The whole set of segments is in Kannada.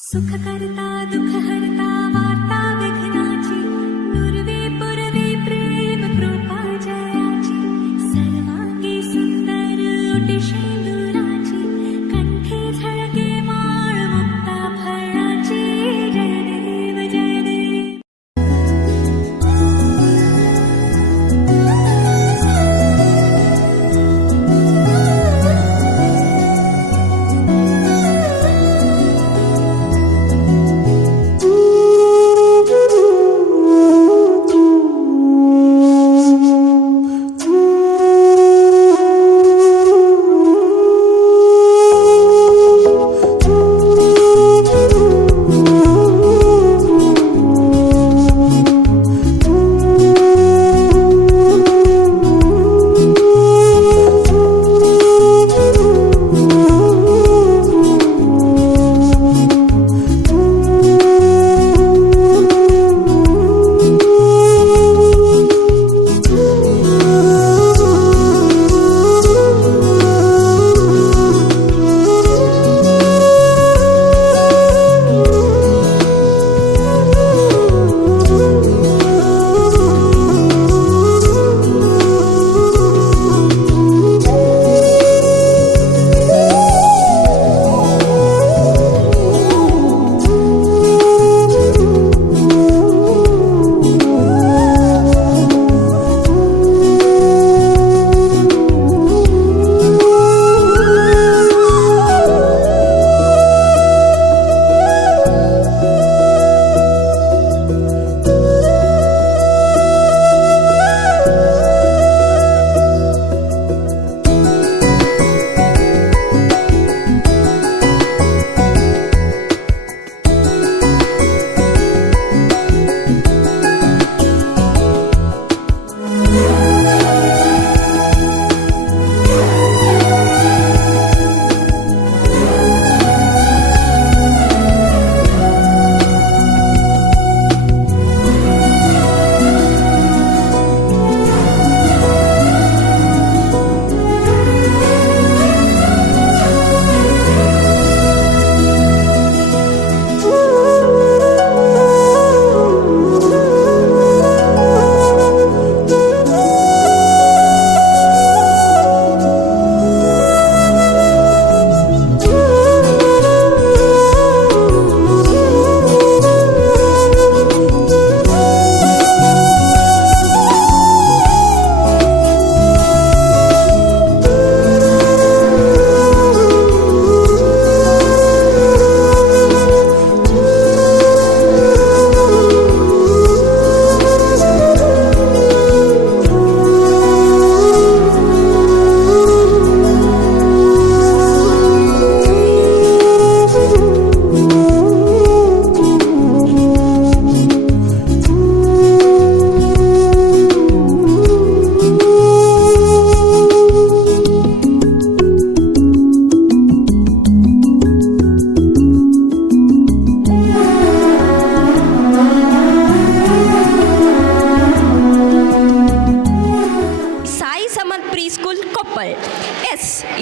सुख करता दुख हरता वार्ता विघ्नाची नुरवे पुरवे प्रेम कृपा जयाची सर्वांगी सुंदर उटी शेंदुराची कंठे झळके माळ मुक्ता फळाची जय देव जय देव.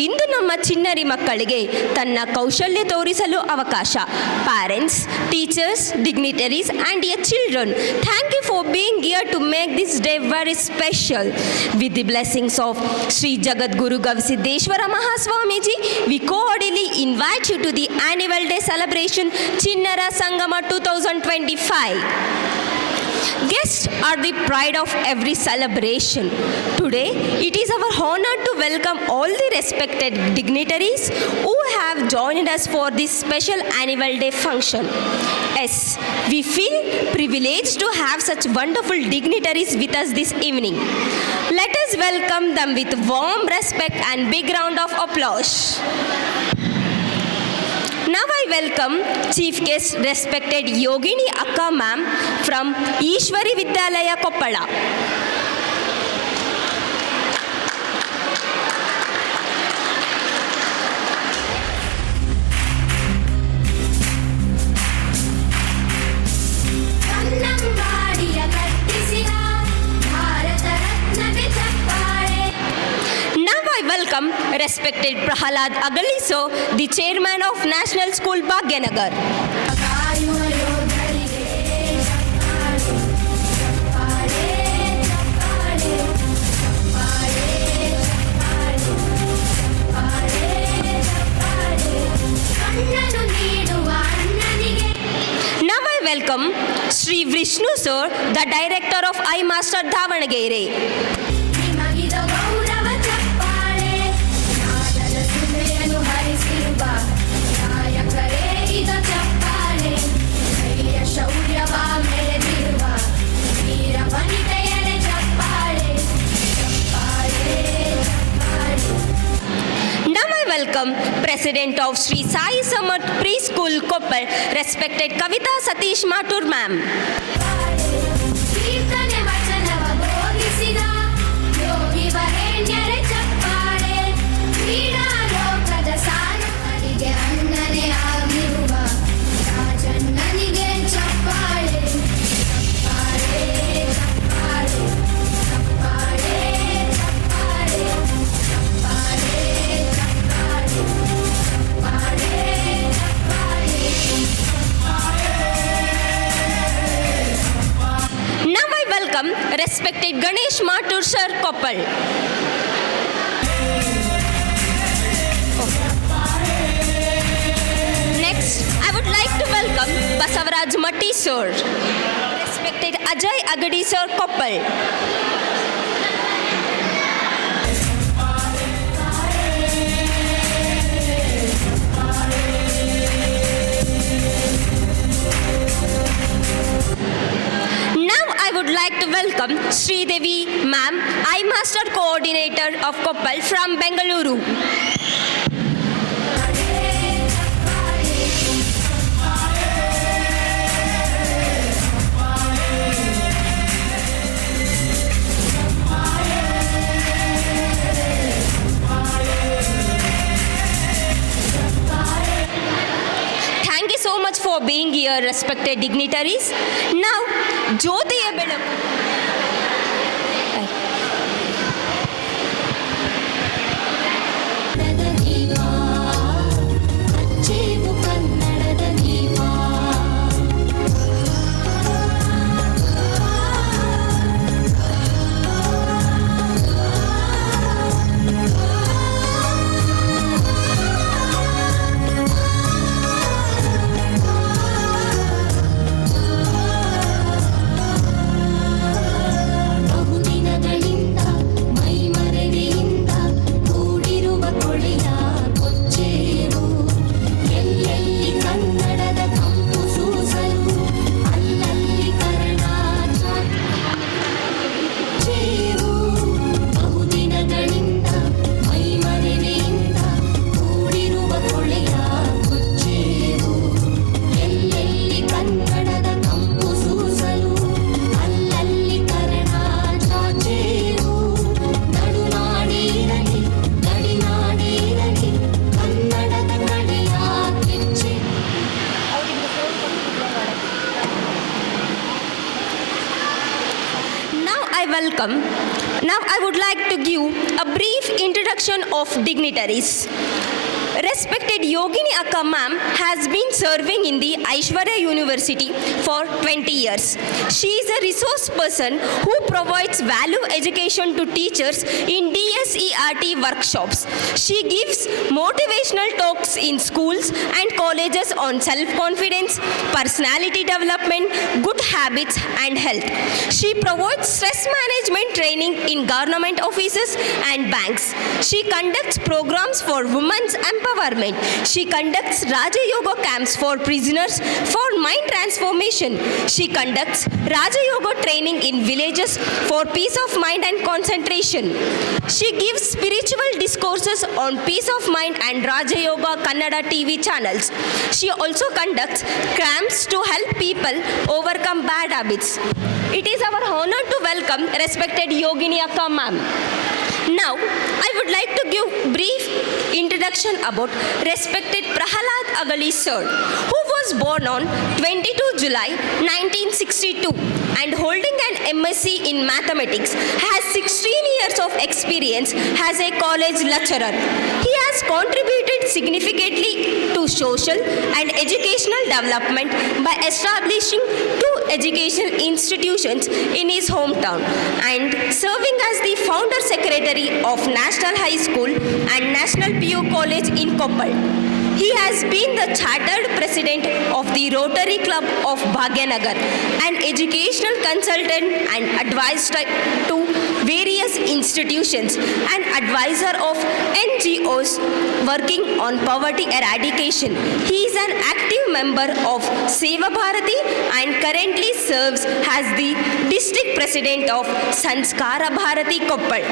ಇಂದು ನಮ್ಮ ಚಿನ್ನರಿ ಮಕ್ಕಳಿಗೆ ತನ್ನ ಕೌಶಲ್ಯ ತೋರಿಸಲು ಅವಕಾಶ. Parents, teachers, dignitaries and your children, thank you for being here to make this day very special. With the blessings of Sri Jagadguru Gavisiddeshwara Mahaswamiji, we cordially invite you to the annual day celebration Chinnara Sangama 2025. Guests are the pride of every celebration. Today, it is our honor to welcome all the respected dignitaries who have joined us for this special annual day function. Yes, we feel privileged to have such wonderful dignitaries with us this evening. Let us welcome them with warm respect and big round of applause. Now I welcome Chief Guest respected Yogini Akka ma'am from Ishwari Vidyalaya Koppala. Now I welcome respected Prahalad Agali sir, the chairman of National School Bhagyanagar. ಕಾಯುವ ಯೋಧರಿಗೆ ಚಪ್ಪಾಳೆ, ಚಪ್ಪಾಳೆ, ಚಪ್ಪಾಳೆ, ಚಪ್ಪಾಳೆ, ಚಪ್ಪಾಳೆ, ಕಣ್ಣನ್ನು ನೀಡುವ ಅಣ್ಣನಿಗೆ. Now I welcome Sri Vishnu sir, the director of iMaster Davangere. ನಿಮಗಿದ ಗೌರವ ಚಪ್ಪಾಳೆ, ನಾದದ ಸುಮೆಯನ್ನು ಹರಿಸಿರುವ ನಾಯಕರೇ ಇದ ಚಪ್ಪಾಳೆ, ಧೈರ್ಯ ಶೌರ್ಯವ ಮೆರೆದಿರುವ ವೀರ ವನಿತೆಯರೇ ಚಪ್ಪಾಳೆ, ಚಪ್ಪಾಳೆ, ಚಪ್ಪಾಳೆ. Now I welcome President of Sri Sai Samat Preschool Koppal, respected Kavita Satish Mathur ma'am. ಕೀರ್ತನೆ ವಚನವ ಬೋಧಿಸಿದ ಯೋಗಿ ವರೇಣ್ಯರೇ ಚಪ್ಪಾಳೆ, ಕ್ರೀಡಾ ಲೋಕದ ಸಾಧಕರಿಗೆ ಅಣ್ಣನೇ ಆಗಿರುವ ರಾಜಣ್ಣನಿಗೆ ಚಪ್ಪಾಳೆ, ಚಪ್ಪಾಳೆ, ಚಪ್ಪಾಳೆ, ಚಪ್ಪಾಳೆ, ಚಪ್ಪಾಳೆ, ಚಪ್ಪಾಳೆ, ಚಪ್ಪಾಳೆ, Now I welcome respected Ganesh Mathur sir Koppal. Next, I would like to welcome Basavaraj Matti sir, respected Ajay Agadi sir Koppal. Now I would like to welcome Sri Devi ma'am, iMaster coordinator of Koppal from Bengaluru. Thank you so much for being here, respected dignitaries. Now, Jyotiya Belaku. ಕನ್ನಡದ ದೀಪ ಹಚ್ಚೇವು ಕನ್ನಡದ ದೀಪ. ಬಹುದಿನಗಳಿಂದ ಮೈಮರೆಯಿಂದ ಕೂಡಿರುವ ಕೊಳೆಯ ಕೊಚ್ಚೇವು, ಎಲ್ಲೆಲ್ಲಿ ಕನ್ನಡದ ಕಂಪು ಸೂಸಲು ಅಲ್ಲಲ್ಲಿ ಕನ್ನಡ ಚಾಚೇವು. ಬಹುದಿನಗಳಿಂದ ಮೈಮರೆಯಿಂದ ಕೂಡಿರುವ ಕೊಳೆಯ ಕೊಚ್ಚೇವು, ಎಲ್ಲೆಲ್ಲಿ ಕನ್ನಡದ ಕಂಪು ಸೂಸಲು ಅಲ್ಲಲ್ಲಿ ಕನ್ನಡ ಚಾಚೇವು. ನಡುನಾಡಿರಲಿ ಗಡಿನಾಡಿರಲಿ ಕನ್ನಡದ ಕಡೆಯ ಕೆಚ್ಚೆ. Now I would like to give a brief introduction of dignitaries. Respected Yogini Akka ma'am has been serving in the Aishwarya University for 20 years. She is a resource person who provides value education to teachers in DSERT workshops. She gives motivational talks in schools and colleges on self-confidence, personality development, good habits and health. She provides stress management training in government offices and banks. She conducts programs for women's empowerment. She conducts Raja Yoga camps for prisoners for mind transformation. She conducts Raja Yoga training in villages for peace of mind and concentration. She gives spiritual discourses on peace of mind and Raja Yoga Kannada TV channels. She also conducts camps to help people overcome bad habits. It is our honor to welcome respected Yogini Akka ma'am. Now, I would like to give brief introduction about respected Prahalad Agali sir, who was was born on 22 July 1962 and holding an MSc in mathematics, has 16 years of experience as a college lecturer. He has contributed significantly to social and educational development by establishing two educational institutions in his hometown and serving as the founder secretary of National High School and National PU College in Koppal. He has been the chartered president of the Rotary Club of Bhagyanagar, an educational consultant and advisor to various institutions, and advisor of NGOs working on poverty eradication. He is an active member of Seva Bharati and currently serves as the district president of Sanskara Bharati Koppal.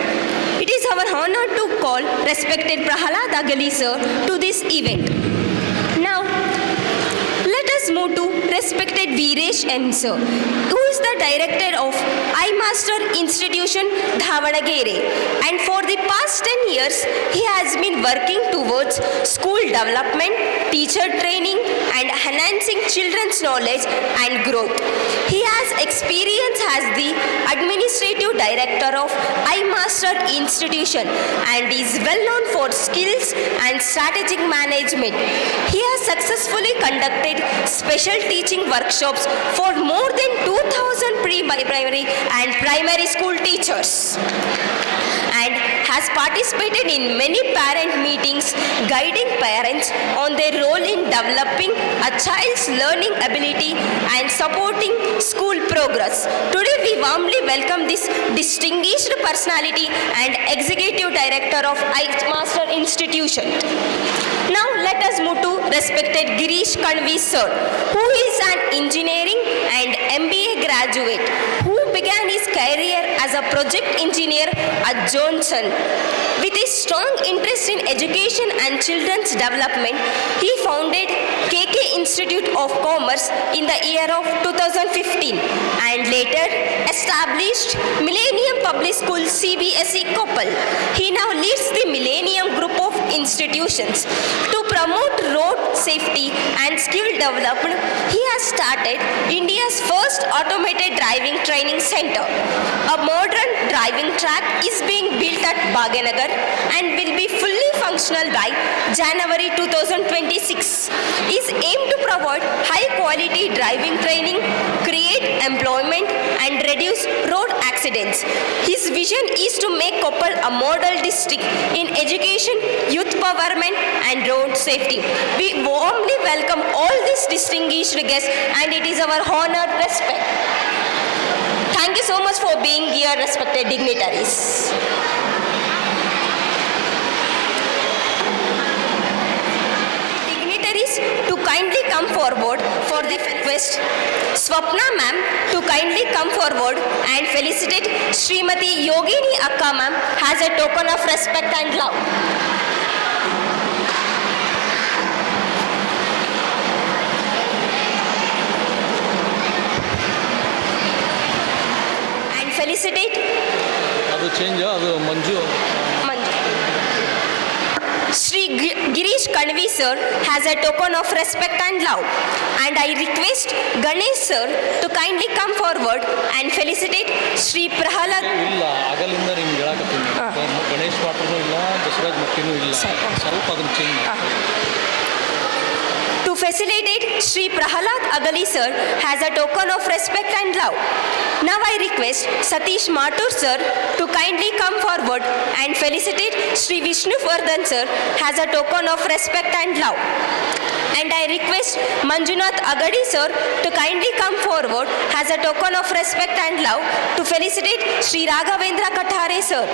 It is our honor to call respected Prahalad Agali sir to this event. Now, let us move to respected Veeresh M sir, who is the director of iMaster Institution, Dhavanagere, and for the past 10 years, he has been working towards school development, teacher training, and enhancing children's knowledge and growth. He has experience as the administrative director of iMaster Institution and is well known for skills and strategic management. He has successfully conducted special teaching workshops for more than 2,000 pre-primary and primary school teachers and has participated in many parent meetings guiding parents on their role in developing a child's learning ability and supporting school progress. Today we warmly welcome this distinguished personality and executive director of iMaster Institution. Now let us move to respected Girish Kanvi sir, who is an engineering and MBA graduate who began his career as a project engineer at Johnson. With his strong interest in education and children's development, he founded KK Institute of Commerce in the year of 2015 and later established Millennium Public School CBSE Koppal. He now leads the Millennium Group of institutions. To promote road safety and skill development, he has started India's first automated driving training center. A modern driving track is being built at Bhagyanagar and will be fully functional by January 2026. His aim to provide high quality driving training, create employment and reduce road accidents. His vision is to make Koppal a model district in education, youth empowerment and road safety. We warmly welcome all these distinguished guests and it is our honor and respect. Thank you so much for being here, respected dignitaries. Dignitaries to kindly come forward for the request. Swapna ma'am to kindly come forward and felicitate Srimati Yogini Akka ma'am as a token of respect and love. And felicitate ಅದು ಚೇಂಜ್ ಅದು ಮಂಜು Shri Girish Kanvi sir has a token of respect and love, and I request Ganesh sir to kindly come forward and felicitate Shri Prahalad. ಇಲ್ಲ ಆಗಲಿಂದ ನಿಮ್ಗೆ ಹೇಳಕತ್ತೀನಿ ಗಣೇಶ್ ಪಾತ್ರನೂ ಇಲ್ಲ ಬಸವರಾಜ್ ಮಟ್ಟಿನೂ ಇಲ್ಲ ಸ್ವಲ್ಪ ಅದನ್ನ change To facilitate, Shri Prahalad Agali sir has a token of respect and love. Now I request Satish Mathur sir to kindly come forward and felicitate Shri Vishnu Vardhan sir has a token of respect and love. And I request Manjunath Agadi sir to kindly come forward as a token of respect and love to felicitate Shri Raghavendra Kathare sir.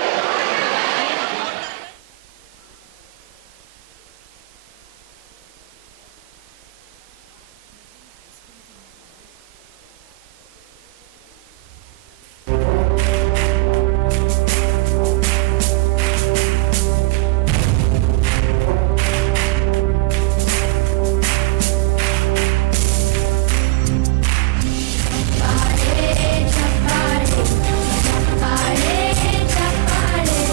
Chapare, chapare, chapare, chapare.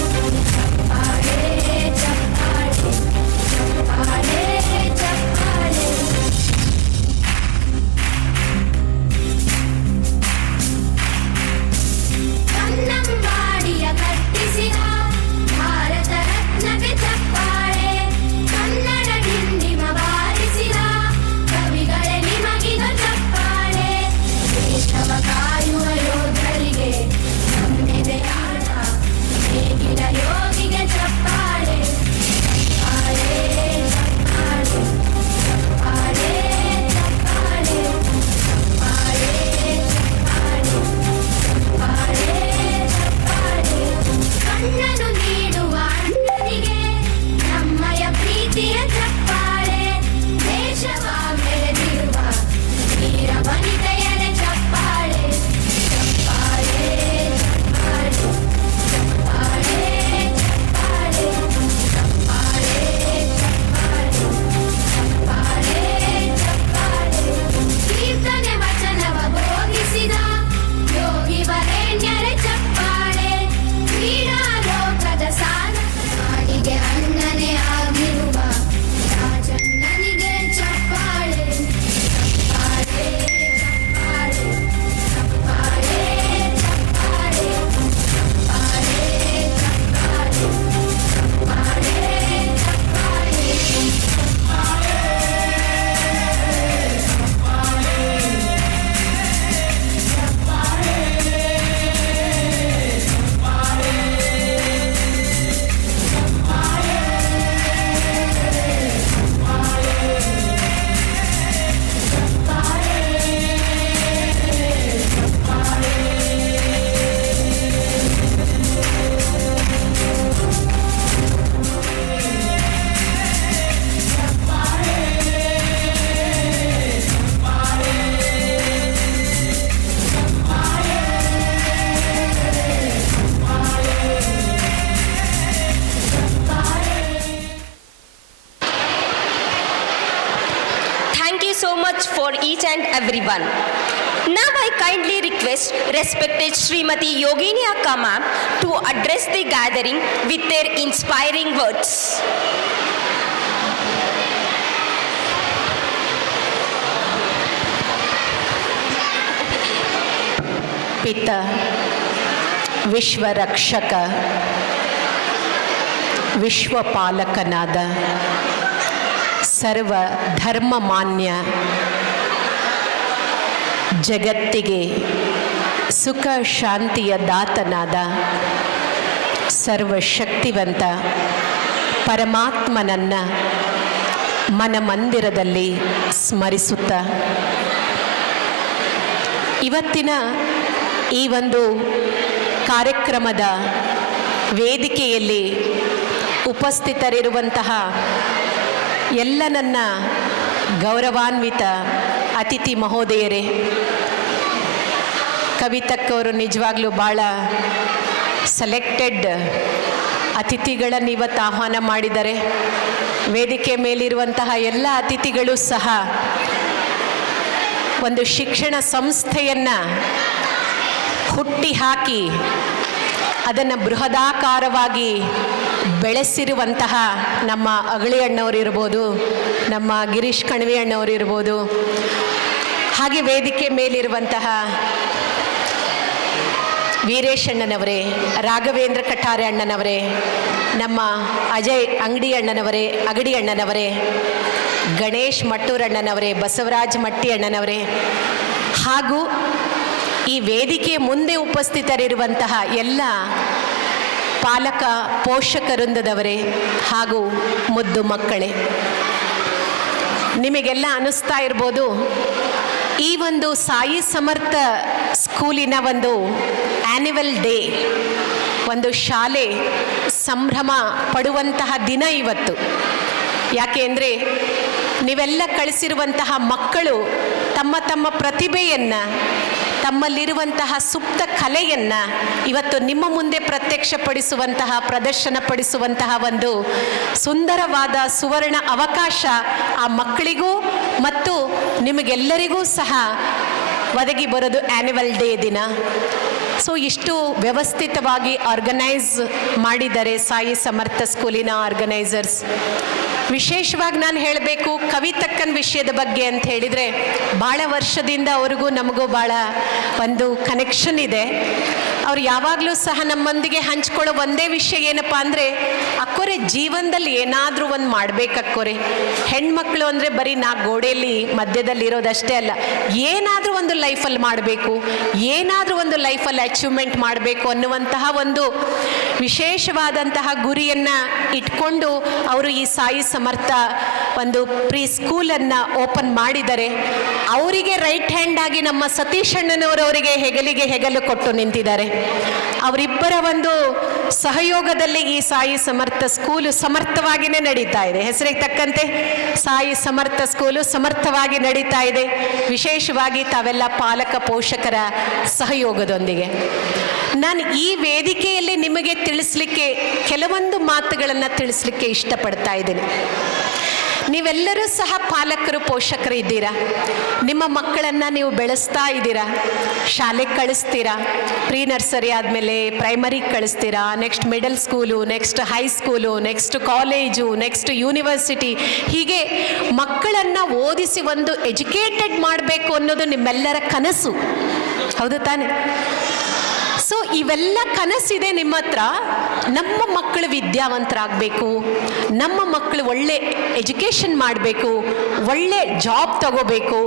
for each and everyone. Now I kindly request respected Srimati Yogini Akka ma'am to address the gathering with their inspiring words. ಪಿತ ವಿಶ್ವರಕ್ಷಕ ವಿಶ್ವಪಾಲಕನಾದ ಸರ್ವ ಧರ್ಮ ಮಾನ್ಯ ಜಗತ್ತಿಗೆ ಸುಖ ಶಾಂತಿಯ ದಾತನಾದ ಸರ್ವಶಕ್ತಿವಂತ ಪರಮಾತ್ಮನನ್ನು ಮನಮಂದಿರದಲ್ಲಿ ಸ್ಮರಿಸುತ್ತಾ ಇವತ್ತಿನ ಈ ಒಂದು ಕಾರ್ಯಕ್ರಮದ ವೇದಿಕೆಯಲ್ಲಿ ಉಪಸ್ಥಿತರಿರುವಂತಹ ಎಲ್ಲ ನನ್ನ ಗೌರವಾನ್ವಿತ ಅತಿಥಿ ಮಹೋದಯರೇ, ಕವಿತಕ್ಕವರು ನಿಜವಾಗ್ಲೂ ಭಾಳ ಸೆಲೆಕ್ಟೆಡ್ ಅತಿಥಿಗಳನ್ನು ಇವತ್ತು ಆಹ್ವಾನ ಮಾಡಿದ್ದಾರೆ. ವೇದಿಕೆ ಮೇಲಿರುವಂತಹ ಎಲ್ಲ ಅತಿಥಿಗಳು ಸಹ ಒಂದು ಶಿಕ್ಷಣ ಸಂಸ್ಥೆಯನ್ನು ಹುಟ್ಟಿ ಹಾಕಿ ಅದನ್ನು ಬೃಹದಾಕಾರವಾಗಿ ಬೆಳೆಸಿರುವಂತಹ ನಮ್ಮ ಅಗಳಿ ಅಣ್ಣವರಿರ್ಬೋದು, ನಮ್ಮ ಗಿರೀಶ್ ಕಣ್ವಿ ಅಣ್ಣವರಿರ್ಬೋದು, ಹಾಗೆ ವೇದಿಕೆ ಮೇಲಿರುವಂತಹ ವೀರೇಶ್ ಅಣ್ಣನವರೇ, ರಾಘವೇಂದ್ರ ಕಠಾರೆ ಅಣ್ಣನವರೇ, ನಮ್ಮ ಅಜಯ್ ಅಂಗಡಿ ಅಣ್ಣನವರೇ, ಗಣೇಶ್ ಮಟ್ಟೂರ್ ಅಣ್ಣನವರೇ, ಬಸವರಾಜ್ ಮಟ್ಟಿ ಅಣ್ಣನವರೇ, ಹಾಗೂ ಈ ವೇದಿಕೆಯ ಮುಂದೆ ಉಪಸ್ಥಿತರಿರುವಂತಹ ಎಲ್ಲ ಪಾಲಕ ಪೋಷಕ ವೃಂದದವರೇ ಹಾಗೂ ಮುದ್ದು ಮಕ್ಕಳೇ, ನಿಮಗೆಲ್ಲ ಅನ್ನಿಸ್ತಾ ಇರ್ಬೋದು, ಈ ಒಂದು ಸಾಯಿ ಸಮರ್ಥ ಸ್ಕೂಲಿನ ಒಂದು ಆ್ಯನ್ಯುವಲ್ ಡೇ, ಒಂದು ಶಾಲೆ ಸಂಭ್ರಮ ಪಡುವಂತಹ ದಿನ ಇವತ್ತು. ಯಾಕೆ ಅಂದರೆ ನೀವೆಲ್ಲ ಕಳಿಸಿರುವಂತಹ ಮಕ್ಕಳು ತಮ್ಮ ತಮ್ಮ ಪ್ರತಿಭೆಯನ್ನು, ತಮ್ಮಲ್ಲಿರುವಂತಹ ಸುಪ್ತ ಕಲೆಯನ್ನು ಇವತ್ತು ನಿಮ್ಮ ಮುಂದೆ ಪ್ರತ್ಯಕ್ಷಪಡಿಸುವಂತಹ, ಪ್ರದರ್ಶನಪಡಿಸುವಂತಹ ಒಂದು ಸುಂದರವಾದ ಸುವರ್ಣ ಅವಕಾಶ ಆ ಮಕ್ಕಳಿಗೂ ಮತ್ತು ನಿಮಗೆಲ್ಲರಿಗೂ ಸಹ ಒದಗಿ ಬರೋದು ಆ್ಯನ್ಯುವಲ್ ಡೇ ದಿನ. ಸೊ ಇಷ್ಟು ವ್ಯವಸ್ಥಿತವಾಗಿ ಆರ್ಗನೈಸ್ ಮಾಡಿದ್ದಾರೆ ಸಾಯಿ ಸಮರ್ಥ ಸ್ಕೂಲಿನ ಆರ್ಗನೈಸರ್ಸ್. ವಿಶೇಷವಾಗಿ ನಾನು ಹೇಳಬೇಕು ಕವಿತಕ್ಕನ ವಿಷಯದ ಬಗ್ಗೆ ಅಂತ ಹೇಳಿದರೆ, ಭಾಳ ವರ್ಷದಿಂದ ಅವ್ರಿಗೂ ನಮಗೂ ಭಾಳ ಒಂದು ಕನೆಕ್ಷನ್ ಇದೆ. ಅವ್ರು ಯಾವಾಗಲೂ ಸಹ ನಮ್ಮೊಂದಿಗೆ ಹಂಚ್ಕೊಳ್ಳೋ ಒಂದೇ ವಿಷಯ ಏನಪ್ಪ ಅಂದರೆ, ಅಕ್ಕೋರೆ ಜೀವನದಲ್ಲಿ ಏನಾದರೂ ಒಂದು ಮಾಡಬೇಕು ಅಕ್ಕೋರೆ. ಹೆಣ್ಮಕ್ಳು ಅಂದರೆ ಬರೀ ಗೋಡೆಯಲ್ಲಿ ಮಧ್ಯದಲ್ಲಿ ಇರೋದಷ್ಟೇ ಅಲ್ಲ, ಏನಾದರೂ ಒಂದು ಲೈಫಲ್ಲಿ ಮಾಡಬೇಕು, ಏನಾದರೂ ಒಂದು ಲೈಫಲ್ಲಿ ಅಚೀವ್ಮೆಂಟ್ ಮಾಡಬೇಕು ಅನ್ನುವಂತಹ ಒಂದು ವಿಶೇಷವಾದಂತಹ ಗುರಿಯನ್ನು ಇಟ್ಕೊಂಡು ಅವರು ಈ ಸಾಯಿ ಸಮರ್ಥ ಒಂದು ಪ್ರೀ ಸ್ಕೂಲನ್ನು ಓಪನ್ ಮಾಡಿದ್ದಾರೆ. ಅವರಿಗೆ ರೈಟ್ ಹ್ಯಾಂಡ್ ಆಗಿ ನಮ್ಮ ಸತೀಶ್ ಅಣ್ಣನವರವರಿಗೆ ಹೆಗಲಿಗೆ ಹೆಗಲು ಕೊಟ್ಟು ನಿಂತಿದ್ದಾರೆ. ಅವರಿಬ್ಬರ ಒಂದು ಸಹಯೋಗದಲ್ಲಿ ಈ ಸಾಯಿ ಸಮರ್ಥ ಸ್ಕೂಲು ಸಮರ್ಥವಾಗಿಯೇ ನಡೀತಾ ಇದೆ. ಹೆಸರಿಗೆ ತಕ್ಕಂತೆ ಸಾಯಿ ಸಮರ್ಥ ಸ್ಕೂಲು ಸಮರ್ಥವಾಗಿ ನಡೀತಾ ಇದೆ, ವಿಶೇಷವಾಗಿ ತಾವೆಲ್ಲ ಪಾಲಕ ಪೋಷಕರ ಸಹಯೋಗದೊಂದಿಗೆ. ನಾನು ಈ ವೇದಿಕೆಯಲ್ಲಿ ನಿಮಗೆ ತಿಳಿಸ್ಲಿಕ್ಕೆ ಕೆಲವೊಂದು ಮಾತುಗಳನ್ನು ತಿಳಿಸ್ಲಿಕ್ಕೆ ಇಷ್ಟಪಡ್ತಾ ಇದ್ದೀನಿ. ನೀವೆಲ್ಲರೂ ಸಹ ಪಾಲಕರು ಪೋಷಕರು ಇದ್ದೀರಾ. ನಿಮ್ಮ ಮಕ್ಕಳನ್ನು ನೀವು ಬೆಳೆಸ್ತಾ ಇದ್ದೀರಾ, ಶಾಲೆಗೆ ಕಳಿಸ್ತೀರಾ, ಪ್ರೀ ನರ್ಸರಿ ಆದಮೇಲೆ ಪ್ರೈಮರಿಗೆ ಕಳಿಸ್ತೀರಾ, next middle school, next high school, next college, next university, ಹೀಗೆ ಮಕ್ಕಳನ್ನು ಓದಿಸಿ ಒಂದು ಎಜುಕೇಟೆಡ್ ಮಾಡಬೇಕು ಅನ್ನೋದು ನಿಮ್ಮೆಲ್ಲರ ಕನಸು, ಹೌದು ತಾನೆ? ಸೊ ಇವೆಲ್ಲ ಕನಸಿದೆ ನಿಮ್ಮ ಹತ್ರ. ನಮ್ಮ ಮಕ್ಕಳು ವಿದ್ಯಾವಂತರಾಗಬೇಕು, ನಮ್ಮ ಮಕ್ಕಳು ಒಳ್ಳೆ ಎಜುಕೇಷನ್ ಮಾಡಬೇಕು, ಒಳ್ಳೆ ಜಾಬ್ ತಗೋಬೇಕು,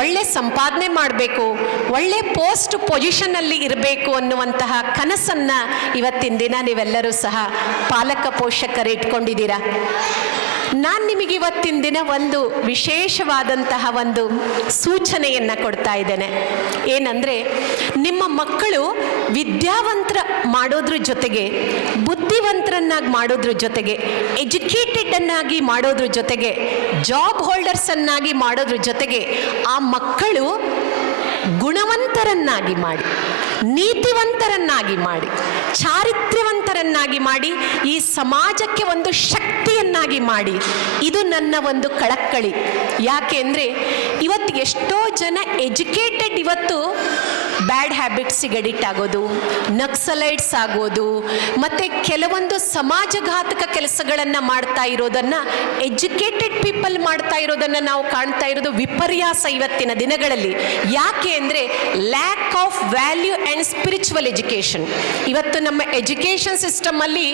ಒಳ್ಳೆ ಸಂಪಾದನೆ ಮಾಡಬೇಕು, ಒಳ್ಳೆ ಪೋಸ್ಟ್ ಪೊಸಿಷನ್ನಲ್ಲಿ ಇರಬೇಕು ಅನ್ನುವಂತಹ ಕನಸನ್ನು ಇವತ್ತಿನ ದಿನ ನೀವೆಲ್ಲರೂ ಸಹ ಪಾಲಕ ಪೋಷಕರು ಇಟ್ಕೊಂಡಿದ್ದೀರಾ. ನಾನು ನಿಮಗೆ ಇವತ್ತಿನ ದಿನ ಒಂದು ವಿಶೇಷವಾದಂತಹ ಒಂದು ಸೂಚನೆಯನ್ನು ಕೊಡ್ತಾ ಇದ್ದೇನೆ. ಏನಂದರೆ, ನಿಮ್ಮ ಮಕ್ಕಳು ವಿದ್ಯಾವಂತರ ಮಾಡೋದ್ರ ಜೊತೆಗೆ, ಬುದ್ಧಿವಂತರನ್ನಾಗಿ ಮಾಡೋದ್ರ ಜೊತೆಗೆ, ಎಜುಕೇಟೆಡನ್ನಾಗಿ ಮಾಡೋದ್ರ ಜೊತೆಗೆ, ಜಾಬ್ ಹೋಲ್ಡರ್ಸನ್ನಾಗಿ ಮಾಡೋದ್ರ ಜೊತೆಗೆ, ಆ ಮಕ್ಕಳು ಗುಣವಂತರನ್ನಾಗಿ ಮಾಡಿ, ನೀತಿವಂತರನ್ನಾಗಿ ಮಾಡಿ, ಚಾರಿತ್ರ್ಯವಂತರನ್ನಾಗಿ ಮಾಡಿ, ಈ ಸಮಾಜಕ್ಕೆ ಒಂದು ಶಕ್ತಿಯನ್ನಾಗಿ ಮಾಡಿ. ಇದು ನನ್ನ ಒಂದು ಕಳಕಳಿ. ಯಾಕೆ ಅಂದರೆ ಇವತ್ತು ಎಷ್ಟೋ ಜನ ಎಜುಕೇಟೆಡ್ ಇವತ್ತು ಬ್ಯಾಡ್ ಹ್ಯಾಬಿಟ್ಸಿಗೆ ಅಡಿಕ್ಟ್ ಆಗೋದು, ನಕ್ಸಲೈಟ್ಸ್ ಆಗೋದು, ಮತ್ತು ಕೆಲವೊಂದು ಸಮಾಜಘಾತಕ ಕೆಲಸಗಳನ್ನು ಮಾಡ್ತಾ ಇರೋದನ್ನು ಎಜುಕೇಟೆಡ್ ಪೀಪಲ್ ಮಾಡ್ತಾ ಇರೋದನ್ನು ನಾವು ಕಾಣ್ತಾ ಇರೋದು ವಿಪರ್ಯಾಸ ಇವತ್ತಿನ ದಿನಗಳಲ್ಲಿ. ಯಾಕೆ ಅಂದರೆ lack of value and spiritual education. ಇವತ್ತು ನಮ್ಮ ಎಜುಕೇಷನ್ ಸಿಸ್ಟಮಲ್ಲಿ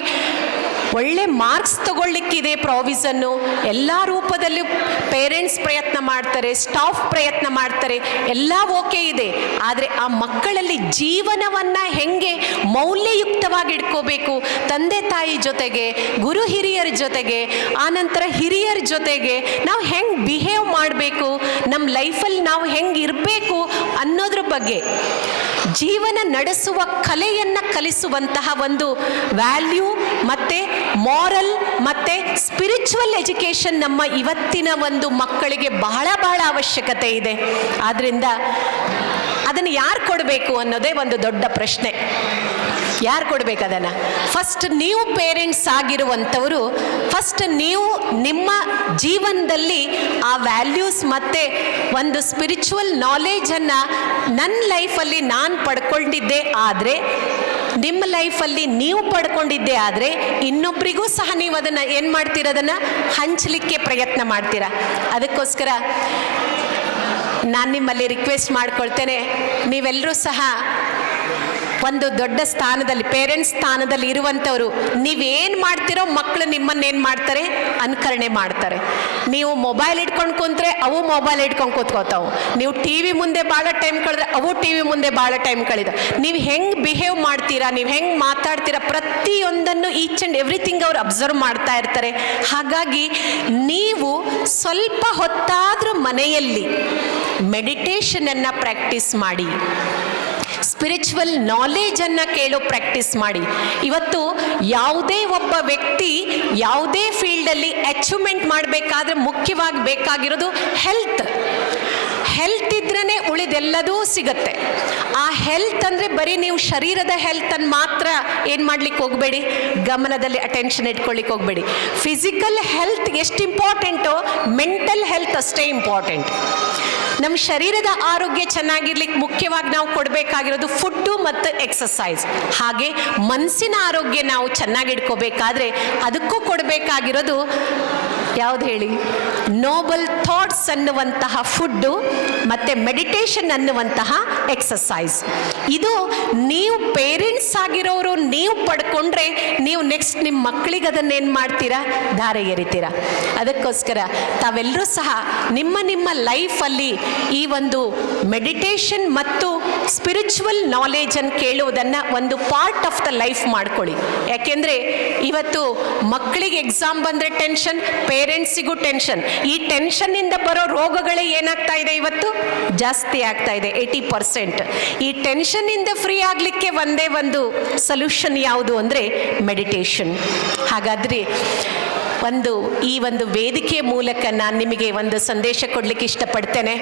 ಒಳ್ಳೆ ಮಾರ್ಕ್ಸ್ ತಗೊಳ್ಳಿಕ್ಕಿದೆ, ಪ್ರಾವಿಸನ್ನು ಎಲ್ಲ ರೂಪದಲ್ಲೂ ಪೇರೆಂಟ್ಸ್ ಪ್ರಯತ್ನ ಮಾಡ್ತಾರೆ, ಸ್ಟಾಫ್ ಪ್ರಯತ್ನ ಮಾಡ್ತಾರೆ, ಎಲ್ಲ ಓಕೆ ಇದೆ. ಆದರೆ ಆ ಮಕ್ಕಳಲ್ಲಿ ಜೀವನವನ್ನು ಹೆಂಗೆ ಮೌಲ್ಯಯುಕ್ತವಾಗಿ ಇಟ್ಕೋಬೇಕು, ತಂದೆ ತಾಯಿ ಜೊತೆಗೆ, ಗುರು ಹಿರಿಯರ ಜೊತೆಗೆ, ಆನಂತರ ಹಿರಿಯರ ಜೊತೆಗೆ ನಾವು ಹೆಂಗೆ ಬಿಹೇವ್ ಮಾಡಬೇಕು, ನಮ್ಮ ಲೈಫಲ್ಲಿ ನಾವು ಹೆಂಗೆ ಇರಬೇಕು ಅನ್ನೋದ್ರ ಬಗ್ಗೆ ಜೀವನ ನಡೆಸುವ ಕಲೆಯನ್ನು ಕಲಿಸುವಂತಹ ಒಂದು ವ್ಯಾಲ್ಯೂ ಮತ್ತು ಮಾರಲ್ ಮತ್ತು ಸ್ಪಿರಿಚುವಲ್ ಎಜುಕೇಷನ್ ನಮ್ಮ ಇವತ್ತಿನ ಒಂದು ಮಕ್ಕಳಿಗೆ ಬಹಳ ಬಹಳ ಅವಶ್ಯಕತೆ ಇದೆ. ಆದ್ದರಿಂದ ಅದನ್ನು ಯಾರು ಕೊಡಬೇಕು ಅನ್ನೋದೇ ಒಂದು ದೊಡ್ಡ ಪ್ರಶ್ನೆ. ಯಾರು ಕೊಡಬೇಕು ಅದನ್ನು? ಫಸ್ಟ್ ನೀವು ಪೇರೆಂಟ್ಸ್ ಆಗಿರುವಂಥವರು ಫಸ್ಟ್ ನೀವು ನಿಮ್ಮ ಜೀವನದಲ್ಲಿ ಆ ವ್ಯಾಲ್ಯೂಸ್ ಮತ್ತು ಒಂದು ಸ್ಪಿರಿಚುವಲ್ ನಾಲೆಜನ್ನು ನನ್ನ ಲೈಫಲ್ಲಿ ನಾನು ಪಡ್ಕೊಂಡಿದ್ದೆ ಆದರೆ, ನಿಮ್ಮ ಲೈಫಲ್ಲಿ ನೀವು ಪಡ್ಕೊಂಡಿದ್ದೆ ಆದರೆ ಇನ್ನೊಬ್ಬರಿಗೂ ಸಹ ನೀವು ಅದನ್ನು ಏನು ಮಾಡ್ತೀರ, ಅದನ್ನು ಹಂಚಲಿಕ್ಕೆ ಪ್ರಯತ್ನ ಮಾಡ್ತೀರಾ. ಅದಕ್ಕೋಸ್ಕರ ನಾನು ನಿಮ್ಮಲ್ಲಿ ರಿಕ್ವೆಸ್ಟ್ ಮಾಡ್ಕೊಳ್ತೇನೆ, ನೀವೆಲ್ಲರೂ ಸಹ ಒಂದು ದೊಡ್ಡ ಸ್ಥಾನದಲ್ಲಿ, ಪೇರೆಂಟ್ಸ್ ಸ್ಥಾನದಲ್ಲಿ ಇರುವಂಥವರು, ನೀವೇನು ಮಾಡ್ತಿರೋ ಮಕ್ಕಳು ನಿಮ್ಮನ್ನೇನು ಮಾಡ್ತಾರೆ, ಅನುಕರಣೆ ಮಾಡ್ತಾರೆ. ನೀವು ಮೊಬೈಲ್ ಇಟ್ಕೊಂಡು ಕುಂತ್ರೆ ಅವು ಮೊಬೈಲ್ ಇಟ್ಕೊಂಡು ಕೂತ್ಕೋತಾವೆ. ನೀವು ಟಿ ವಿ ಮುಂದೆ ಭಾಳ ಟೈಮ್ ಕಳೆದ್ರೆ ಅವು ಟಿ ವಿ ಮುಂದೆ ಭಾಳ ಟೈಮ್ ಕಳೆದ. ನೀವು ಹೆಂಗೆ ಬಿಹೇವ್ ಮಾಡ್ತೀರಾ, ನೀವು ಹೆಂಗೆ ಮಾತಾಡ್ತೀರಾ, ಪ್ರತಿಯೊಂದನ್ನು ಈಚ್ ಆ್ಯಂಡ್ ಎವ್ರಿಥಿಂಗ್ ಅವ್ರು ಅಬ್ಸರ್ವ್ ಮಾಡ್ತಾ ಇರ್ತಾರೆ. ಹಾಗಾಗಿ ನೀವು ಸ್ವಲ್ಪ ಹೊತ್ತಾದರೂ ಮನೆಯಲ್ಲಿ ಮೆಡಿಟೇಷನನ್ನು ಪ್ರಾಕ್ಟೀಸ್ ಮಾಡಿ, ಸ್ಪಿರಿಚುವಲ್ ನಾಲೆಜನ್ನು ಕೇಳೋ ಪ್ರಾಕ್ಟೀಸ್ ಮಾಡಿ. ಇವತ್ತು ಯಾವುದೇ ಒಬ್ಬ ವ್ಯಕ್ತಿ ಯಾವುದೇ ಫೀಲ್ಡಲ್ಲಿ ಅಚೀವ್ಮೆಂಟ್ ಮಾಡಬೇಕಾದ್ರೆ ಮುಖ್ಯವಾಗಿ ಬೇಕಾಗಿರೋದು ಹೆಲ್ತ್. ಹೆಲ್ತ್ ಇದ್ರೇ ಉಳಿದೆಲ್ಲದೂ ಸಿಗತ್ತೆ. ಆ ಹೆಲ್ತ್ ಅಂದರೆ ಬರೀ ನೀವು ಶರೀರದ ಹೆಲ್ತನ್ನು ಮಾತ್ರ ಏನು ಮಾಡ್ಲಿಕ್ಕೆ ಹೋಗಬೇಡಿ, ಗಮನದಲ್ಲಿ ಅಟೆನ್ಷನ್ ಇಟ್ಕೊಳ್ಳಿಕ್ಕೆ ಹೋಗಬೇಡಿ. ಫಿಸಿಕಲ್ ಹೆಲ್ತ್ ಎಷ್ಟು ಇಂಪಾರ್ಟೆಂಟೋ ಮೆಂಟಲ್ ಹೆಲ್ತ್ ಅಷ್ಟೇ ಇಂಪಾರ್ಟೆಂಟ್. ನಮ್ಮ ಶರೀರದ ಆರೋಗ್ಯ ಚೆನ್ನಾಗಿರ್ಲಿಕ್ಕೆ ಮುಖ್ಯವಾಗಿ ನಾವು ಕೊಡಬೇಕಾಗಿರೋದು ಫುಡ್ಡು ಮತ್ತು ಎಕ್ಸಸೈಸ್. ಹಾಗೆ ಮನಸ್ಸಿನ ಆರೋಗ್ಯ ನಾವು ಚೆನ್ನಾಗಿಡ್ಕೋಬೇಕಾದ್ರೆ ಅದಕ್ಕೂ ಕೊಡಬೇಕಾಗಿರೋದು ಯಾವುದು ಹೇಳಿ, ನೋಬಲ್ ಥಾಟ್ಸ್ ಅನ್ನುವಂತಹ ಫುಡ್ಡು ಮತ್ತು ಮೆಡಿಟೇಷನ್ ಅನ್ನುವಂತಹ ಎಕ್ಸಸೈಸ್. ಇದು ನೀವು ಪೇರೆಂಟ್ಸ್ ಆಗಿರೋರು ನೀವು ಪಡ್ಕೊಂಡ್ರೆ ನೀವು ನೆಕ್ಸ್ಟ್ ನಿಮ್ಮ ಮಕ್ಕಳಿಗೆ ಅದನ್ನೇನು ಮಾಡ್ತೀರಾ, ಧಾರೆ ಎರಿತೀರಾ. ಅದಕ್ಕೋಸ್ಕರ ತಾವೆಲ್ಲರೂ ಸಹ ನಿಮ್ಮ ನಿಮ್ಮ ಲೈಫಲ್ಲಿ ಈ ಒಂದು ಮೆಡಿಟೇಷನ್ ಮತ್ತು ಸ್ಪಿರಿಚುವಲ್ ನಾಲೆಜನ್ನು ಕೇಳುವುದನ್ನು ಒಂದು ಪಾರ್ಟ್ ಆಫ್ ದ ಲೈಫ್ ಮಾಡ್ಕೊಳ್ಳಿ. ಯಾಕೆಂದರೆ ಇವತ್ತು ಮಕ್ಕಳಿಗೆ ಎಕ್ಸಾಮ್ ಬಂದರೆ ಟೆನ್ಷನ್, ಪೇರೆಂಟ್ಸಿಗೂ ಟೆನ್ಷನ್. ಈ ಟೆನ್ಷನ್ನಿಂದ ಬರೋ ರೋಗಗಳೇ ಏನಾಗ್ತಾ ಇದೆ, ಇವತ್ತು ಜಾಸ್ತಿ ಆಗ್ತಾ ಇದೆ, 80%. ಈ ಟೆನ್ಷನ್ನಿಂದ ಫ್ರೀ ಆಗಲಿಕ್ಕೆ ಒಂದೇ ಒಂದು ಸೊಲ್ಯೂಷನ್ ಯಾವುದು ಅಂದರೆ ಮೆಡಿಟೇಷನ್. ಹಾಗಾದರೆ ಈ ಒಂದು ವೇದಿಕೆ ಮೂಲಕ ನಾನು ನಿಮಗೆ ಒಂದು ಸಂದೇಶ ಕೊಡಲಿಕ್ಕೆ ಇಷ್ಟಪಡ್ತೇನೆ.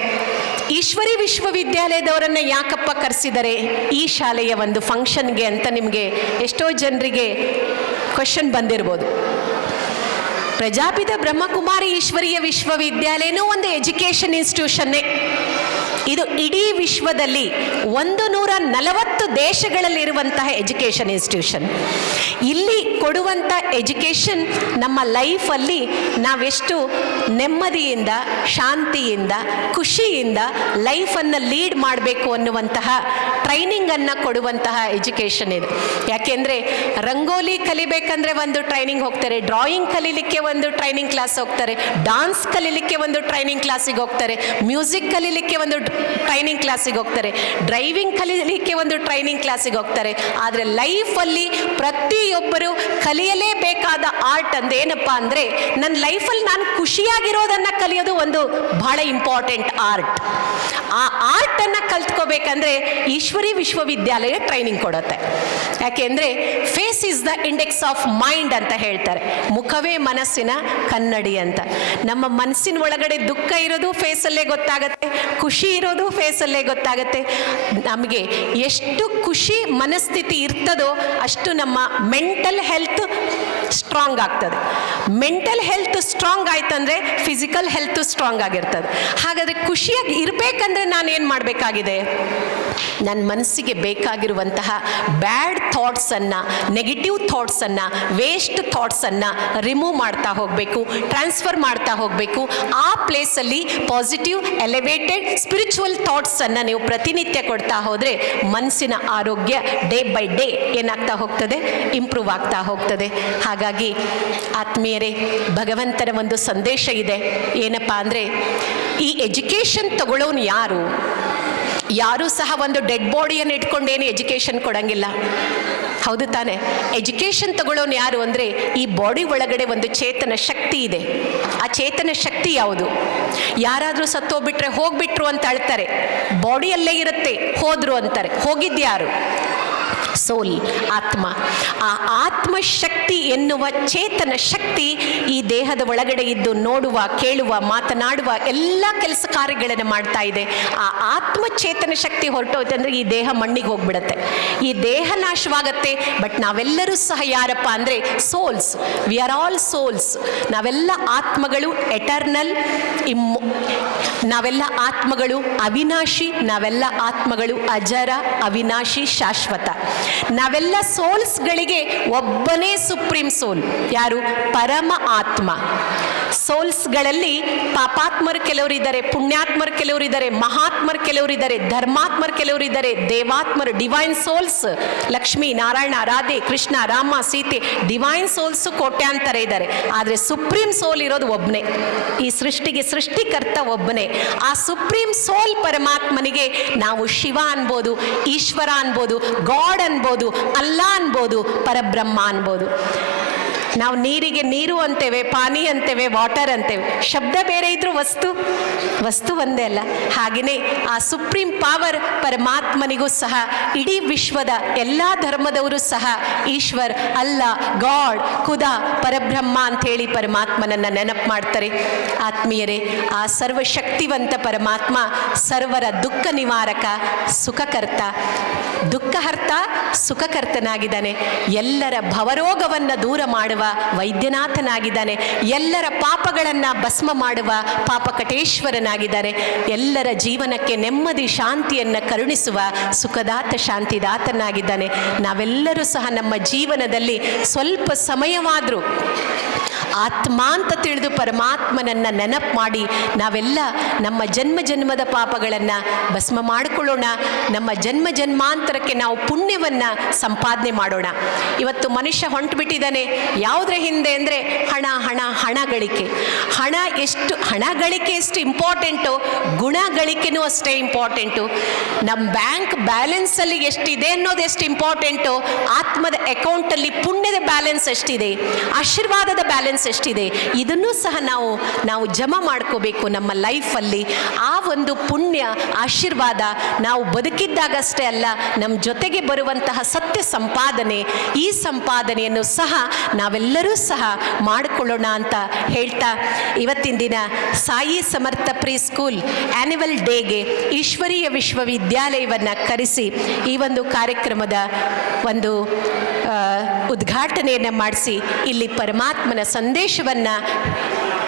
ಈಶ್ವರಿ ವಿಶ್ವವಿದ್ಯಾಲಯದವರನ್ನು ಯಾಕಪ್ಪ ಕರೆಸಿದರೆ ಈ ಶಾಲೆಯ ಒಂದು ಫಂಕ್ಷನ್ಗೆ ಅಂತ ನಿಮಗೆ ಎಷ್ಟೋ ಜನರಿಗೆ ಕ್ವೆಶನ್ ಬಂದಿರ್ಬೋದು. ಪ್ರಜಾಪಿತ ಬ್ರಹ್ಮಕುಮಾರಿ ಈಶ್ವರೀಯ ವಿಶ್ವವಿದ್ಯಾಲಯನೂ ಒಂದು ಎಜುಕೇಷನ್ ಇನ್ಸ್ಟಿಟ್ಯೂಷನ್ನೇ. ಇದು ಇಡೀ ವಿಶ್ವದಲ್ಲಿ 140 ದೇಶಗಳಲ್ಲಿರುವಂತಹ ಎಜುಕೇಷನ್ ಇನ್ಸ್ಟಿಟ್ಯೂಷನ್. ಇಲ್ಲಿ ಕೊಡುವಂಥ ಎಜುಕೇಷನ್ ನಮ್ಮ ಲೈಫಲ್ಲಿ ನಾವೆಷ್ಟು ನೆಮ್ಮದಿಯಿಂದ, ಶಾಂತಿಯಿಂದ, ಖುಷಿಯಿಂದ ಲೈಫನ್ನು ಲೀಡ್ ಮಾಡಬೇಕು ಅನ್ನುವಂತಹ ಟ್ರೈನಿಂಗನ್ನು ಕೊಡುವಂತಹ ಎಜುಕೇಷನ್ ಇದು. ಯಾಕೆಂದರೆ ರಂಗೋಲಿ ಕಲಿಬೇಕಂದ್ರೆ ಒಂದು ಟ್ರೈನಿಂಗ್ ಹೋಗ್ತಾರೆ, ಡ್ರಾಯಿಂಗ್ ಕಲೀಲಿಕ್ಕೆ ಒಂದು ಟ್ರೈನಿಂಗ್ ಕ್ಲಾಸ್ ಹೋಗ್ತಾರೆ, ಡಾನ್ಸ್ ಕಲೀಲಿಕ್ಕೆ ಒಂದು ಟ್ರೈನಿಂಗ್ ಕ್ಲಾಸಿಗೆ ಹೋಗ್ತಾರೆ, ಮ್ಯೂಸಿಕ್ ಕಲೀಲಿಕ್ಕೆ ಒಂದು ಟ್ರೈನಿಂಗ್ ಕ್ಲಾಸಿಗೆ ಹೋಗ್ತಾರೆ, ಡ್ರೈವಿಂಗ್ ಕಲೀಲಿಕ್ಕೆ ಒಂದು ಟ್ರೈನಿಂಗ್ ಕ್ಲಾಸಿಗೆ ಹೋಗ್ತಾರೆ. ಆದರೆ ಲೈಫಲ್ಲಿ ಪ್ರತಿಯೊಬ್ಬರು ಕಲಿಯಲೇಬೇಕಾದ ಆರ್ಟ್ ಅಂದೇನಪ್ಪ ಅಂದರೆ, ನನ್ನ ಲೈಫಲ್ಲಿ ನಾನು ಖುಷಿಯಾಗಿರೋದನ್ನು ಕಲಿಯೋದು ಒಂದು ಬಹಳ ಇಂಪಾರ್ಟೆಂಟ್ ಆರ್ಟ್. ಆ ಆರ್ಟನ್ನು ಕಲ್ತ್ಕೋಬೇಕಂದ್ರೆ ಈಶ್ವರಿ ವಿಶ್ವವಿದ್ಯಾಲಯ ಟ್ರೈನಿಂಗ್ ಕೊಡುತ್ತೆ. ಯಾಕೆಂದರೆ face is the index of mind ಅಂತ ಹೇಳ್ತಾರೆ. ಮುಖವೇ ಮನಸ್ಸಿನ ಕನ್ನಡಿ ಅಂತ. ನಮ್ಮ ಮನಸ್ಸಿನ ಒಳಗಡೆ ದುಃಖ ಇರೋದು ಫೇಸಲ್ಲೇ ಗೊತ್ತಾಗತ್ತೆ, ಖುಷಿ ಇರೋದು ಫೇಸಲ್ಲೇ ಗೊತ್ತಾಗತ್ತೆ. ನಮಗೆ ಎಷ್ಟು ಖುಷಿ ಮನಸ್ಥಿತಿ ಇರ್ತದೋ ಅಷ್ಟು ನಮ್ಮ ಮೆಂಟಲ್ ಹೆಲ್ತ್ ಸ್ಟ್ರಾಂಗ್ ಆಗ್ತದೆ. ಮೆಂಟಲ್ ಹೆಲ್ತ್ ಸ್ಟ್ರಾಂಗ್ ಆಯ್ತಂದ್ರೆ ಫಿಸಿಕಲ್ ಹೆಲ್ತ್ ಸ್ಟ್ರಾಂಗ್ ಆಗಿರ್ತದೆ. ಹಾಗಾದರೆ ಖುಷಿಯಾಗಿ ಇರಬೇಕಂದ್ರೆ ನಾನೇನು ಮಾಡಬೇಕಾಗಿದೆ? ನನ್ನ ಮನಸ್ಸಿಗೆ ಬೇಕಾಗಿರುವಂತಹ ಬ್ಯಾಡ್ ಥಾಟ್ಸನ್ನು, ನೆಗೆಟಿವ್ ಥಾಟ್ಸನ್ನು, ವೇಸ್ಟ್ ಥಾಟ್ಸನ್ನು ರಿಮೂವ್ ಮಾಡ್ತಾ ಹೋಗಬೇಕು, ಟ್ರಾನ್ಸ್ಫರ್ ಮಾಡ್ತಾ ಹೋಗಬೇಕು. ಆ ಪ್ಲೇಸಲ್ಲಿ ಪಾಸಿಟಿವ್ ಎಲಿವೇಟೆಡ್ ಸ್ಪಿರಿಚುವಲ್ ಥಾಟ್ಸನ್ನು ನೀವು ಪ್ರತಿನಿತ್ಯ ಕೊಡ್ತಾ ಹೋದರೆ ಮನಸ್ಸಿನ ಆರೋಗ್ಯ ಡೇ ಬೈ ಡೇ ಏನಾಗ್ತಾ ಹೋಗ್ತದೆ? ಇಂಪ್ರೂವ್ ಆಗ್ತಾ ಹೋಗ್ತದೆ. ಹಾಗಾಗಿ ಆತ್ಮೀಯರೇ, ಭಗವಂತನ ಒಂದು ಸಂದೇಶ ಇದೆ. ಏನಪ್ಪ ಅಂದರೆ, ಈ ಎಜುಕೇಷನ್ ತಗೊಳ್ಳೋನು ಯಾರೂ ಸಹ ಒಂದು ಡೆಡ್ ಬಾಡಿಯನ್ನು ಇಟ್ಕೊಂಡೇನು ಎಜುಕೇಷನ್ ಕೊಡಂಗಿಲ್ಲ. ಹೌದು ತಾನೆ? ಎಜುಕೇಷನ್ ತಗೊಳ್ಳೋನು ಯಾರು ಅಂದರೆ, ಈ ಬಾಡಿ ಒಳಗಡೆ ಒಂದು ಚೇತನ ಶಕ್ತಿ ಇದೆ. ಆ ಚೇತನ ಶಕ್ತಿ ಯಾವುದು? ಯಾರಾದರೂ ಸತ್ತೋಗ್ಬಿಟ್ರೆ ಹೋಗ್ಬಿಟ್ರು ಅಂತ ಅಳ್ತಾರೆ, ಬಾಡಿಯಲ್ಲೇ ಇರುತ್ತೆ, ಹೋದ್ರು ಅಂತಾರೆ. ಹೋಗಿದ್ಯಾರು? ಸೋಲ್, ಆತ್ಮ. ಆ ಆತ್ಮಶಕ್ತಿ ಎನ್ನುವ ಚೇತನ ಶಕ್ತಿ ಈ ದೇಹದ ಒಳಗಡೆ ಇದ್ದು ನೋಡುವ, ಕೇಳುವ, ಮಾತನಾಡುವ ಎಲ್ಲ ಕೆಲಸ ಕಾರ್ಯಗಳನ್ನು ಮಾಡ್ತಾ ಇದೆ. ಆ ಆತ್ಮ ಚೇತನ ಶಕ್ತಿ ಹೊರಟೋಯ್ತು ಅಂದರೆ ಈ ದೇಹ ಮಣ್ಣಿಗೆ ಹೋಗ್ಬಿಡತ್ತೆ, ಈ ದೇಹ ನಾಶವಾಗತ್ತೆ. ಬಟ್ ನಾವೆಲ್ಲರೂ ಸಹ ಯಾರಪ್ಪ ಅಂದರೆ souls. We are all souls. ನಾವೆಲ್ಲ ಆತ್ಮಗಳು, ಎಟರ್ನಲ್, ನಾವೆಲ್ಲ ಆತ್ಮಗಳು ಅವಿನಾಶಿ, ನಾವೆಲ್ಲ ಆತ್ಮಗಳು ಅಜರ, ಅವಿನಾಶಿ, ಶಾಶ್ವತ. ನಾವೆಲ್ಲ ಸೋಲ್ಸ್ಗಳಿಗೆ ಒಬ್ಬನೇ ಸುಪ್ರೀಂ ಸೋಲ್. ಯಾರು? ಪರಮ ಆತ್ಮ. ಸೋಲ್ಸ್ಗಳಲ್ಲಿ ಪಾಪಾತ್ಮರು ಕೆಲವರಿದ್ದಾರೆ, ಪುಣ್ಯಾತ್ಮರು ಕೆಲವರಿದ್ದಾರೆ, ಮಹಾತ್ಮರು ಕೆಲವರಿದ್ದಾರೆ, ಧರ್ಮಾತ್ಮರು ಕೆಲವರಿದ್ದಾರೆ, ದೇವಾತ್ಮರು, divine souls. Lakshmi Narayana, Radhe, Krishna, Rama, Sita, divine souls ಕೋಟ್ಯಾಂತರ ಇದ್ದಾರೆ. ಆದರೆ ಸುಪ್ರೀಂ ಸೋಲ್ ಇರೋದು ಒಬ್ಬನೇ. ಈ ಸೃಷ್ಟಿಗೆ ಸೃಷ್ಟಿಕರ್ತ ಒಬ್ಬನೇ. ಆ ಸುಪ್ರೀಂ ಸೋಲ್ ಪರಮಾತ್ಮನಿಗೆ ನಾವು ಶಿವ ಅನ್ಬೋದು, ಈಶ್ವರ ಅನ್ಬೋದು, ಗಾಡ್ ಅನ್ಬೋದು, ಅಲ್ಲಾ ಅನ್ಬೋದು, ಪರಬ್ರಹ್ಮ ಅನ್ಬೋದು. ನಾವು ನೀರಿಗೆ ನೀರು ಅಂತೇವೆ, ಪಾನಿ ಅಂತೇವೆ, ವಾಟರ್ ಅಂತೇವೆ. ಶಬ್ದ ಬೇರೆ ಇದ್ರೂ ವಸ್ತು ಒಂದೇ ಅಲ್ಲ. ಹಾಗೆಯೇ ಆ ಸುಪ್ರೀಂ ಪವರ್ ಪರಮಾತ್ಮನಿಗೂ ಸಹ ಇಡೀ ವಿಶ್ವದ ಎಲ್ಲ ಧರ್ಮದವರು ಸಹ ಈಶ್ವರ್, ಅಲ್ಲ, ಗಾಡ್, ಖುದಾ, ಪರಬ್ರಹ್ಮ ಅಂಥೇಳಿ ಪರಮಾತ್ಮನನ್ನು ನೆನಪು ಮಾಡ್ತಾರೆ. ಆತ್ಮೀಯರೇ, ಆ ಸರ್ವಶಕ್ತಿವಂತ ಪರಮಾತ್ಮ ಸರ್ವರ ದುಃಖ ನಿವಾರಕ, ಸುಖಕರ್ತ, ದುಃಖಹರ್ತ, ಸುಖಕರ್ತನಾಗಿದ್ದಾನೆ. ಎಲ್ಲರ ಭವರೋಗವನ್ನು ದೂರ ಮಾಡುವ ವೈದ್ಯನಾಥನಾಗಿದ್ದಾನೆ. ಎಲ್ಲರ ಪಾಪಗಳನ್ನು ಭಸ್ಮ ಮಾಡುವ ಪಾಪಕಟೇಶ್ವರನಾಗಿದ್ದಾನೆ. ಎಲ್ಲರ ಜೀವನಕ್ಕೆ ನೆಮ್ಮದಿ, ಶಾಂತಿಯನ್ನು ಕರುಣಿಸುವ ಸುಖದಾತ, ಶಾಂತಿದಾತನಾಗಿದ್ದಾನೆ. ನಾವೆಲ್ಲರೂ ಸಹ ನಮ್ಮ ಜೀವನದಲ್ಲಿ ಸ್ವಲ್ಪ ಸಮಯವಾದರೂ ಆತ್ಮ ಅಂತ ತಿಳಿದು ಪರಮಾತ್ಮನನ್ನು ನೆನಪು ಮಾಡಿ ನಾವೆಲ್ಲ ನಮ್ಮ ಜನ್ಮದ ಪಾಪಗಳನ್ನು ಭಸ್ಮ ಮಾಡಿಕೊಳ್ಳೋಣ. ನಮ್ಮ ಜನ್ಮಾಂತರಕ್ಕೆ ನಾವು ಪುಣ್ಯವನ್ನು ಸಂಪಾದನೆ ಮಾಡೋಣ. ಇವತ್ತು ಮನುಷ್ಯ ಹೊಂಟುಬಿಟ್ಟಿದ್ದಾನೆ ಯಾವುದರ ಹಿಂದೆ ಅಂದರೆ ಹಣ ಗಳಿಕೆ. ಹಣ ಗಳಿಕೆ ಎಷ್ಟು ಇಂಪಾರ್ಟೆಂಟು, ಗುಣ ಗಳಿಕೆನೂ ಅಷ್ಟೇ ಇಂಪಾರ್ಟೆಂಟು. ನಮ್ಮ ಬ್ಯಾಂಕ್ ಬ್ಯಾಲೆನ್ಸಲ್ಲಿ ಎಷ್ಟಿದೆ ಅನ್ನೋದು ಎಷ್ಟು ಇಂಪಾರ್ಟೆಂಟು, ಆತ್ಮದ ಅಕೌಂಟಲ್ಲಿ ಪುಣ್ಯದ ಬ್ಯಾಲೆನ್ಸ್ ಎಷ್ಟಿದೆ, ಆಶೀರ್ವಾದದ ಬ್ಯಾಲೆನ್ಸ್ ಎಷ್ಟಿದೆ, ಇದನ್ನೂ ಸಹ ನಾವು ಜಮಾ ಮಾಡ್ಕೋಬೇಕು ನಮ್ಮ ಲೈಫಲ್ಲಿ. ಆ ಒಂದು ಪುಣ್ಯ ಆಶೀರ್ವಾದ ನಾವು ಬದುಕಿದ್ದಾಗಷ್ಟೇ ಅಲ್ಲ, ನಮ್ಮ ಜೊತೆಗೆ ಬರುವಂತಹ ಸತ್ಯ ಸಂಪಾದನೆ, ಈ ಸಂಪಾದನೆಯನ್ನು ಸಹ ನಾವೆಲ್ಲರೂ ಸಹ ಮಾಡಿಕೊಳ್ಳೋಣ ಅಂತ ಹೇಳ್ತಾ, ಇವತ್ತಿನ ದಿನ ಸಾಯಿ ಸಮರ್ಥ ಪ್ರೀ ಸ್ಕೂಲ್ ಆ್ಯನ್ಯುವಲ್ ಡೇಗೆ ಈಶ್ವರೀಯ ವಿಶ್ವವಿದ್ಯಾಲಯವನ್ನು ಕರೆಸಿ ಈ ಒಂದು ಕಾರ್ಯಕ್ರಮದ ಒಂದು ಉದ್ಘಾಟನೆಯನ್ನು ಮಾಡಿಸಿ ಇಲ್ಲಿ ಪರಮಾತ್ಮನ ಸಂದೇಶವನ್ನು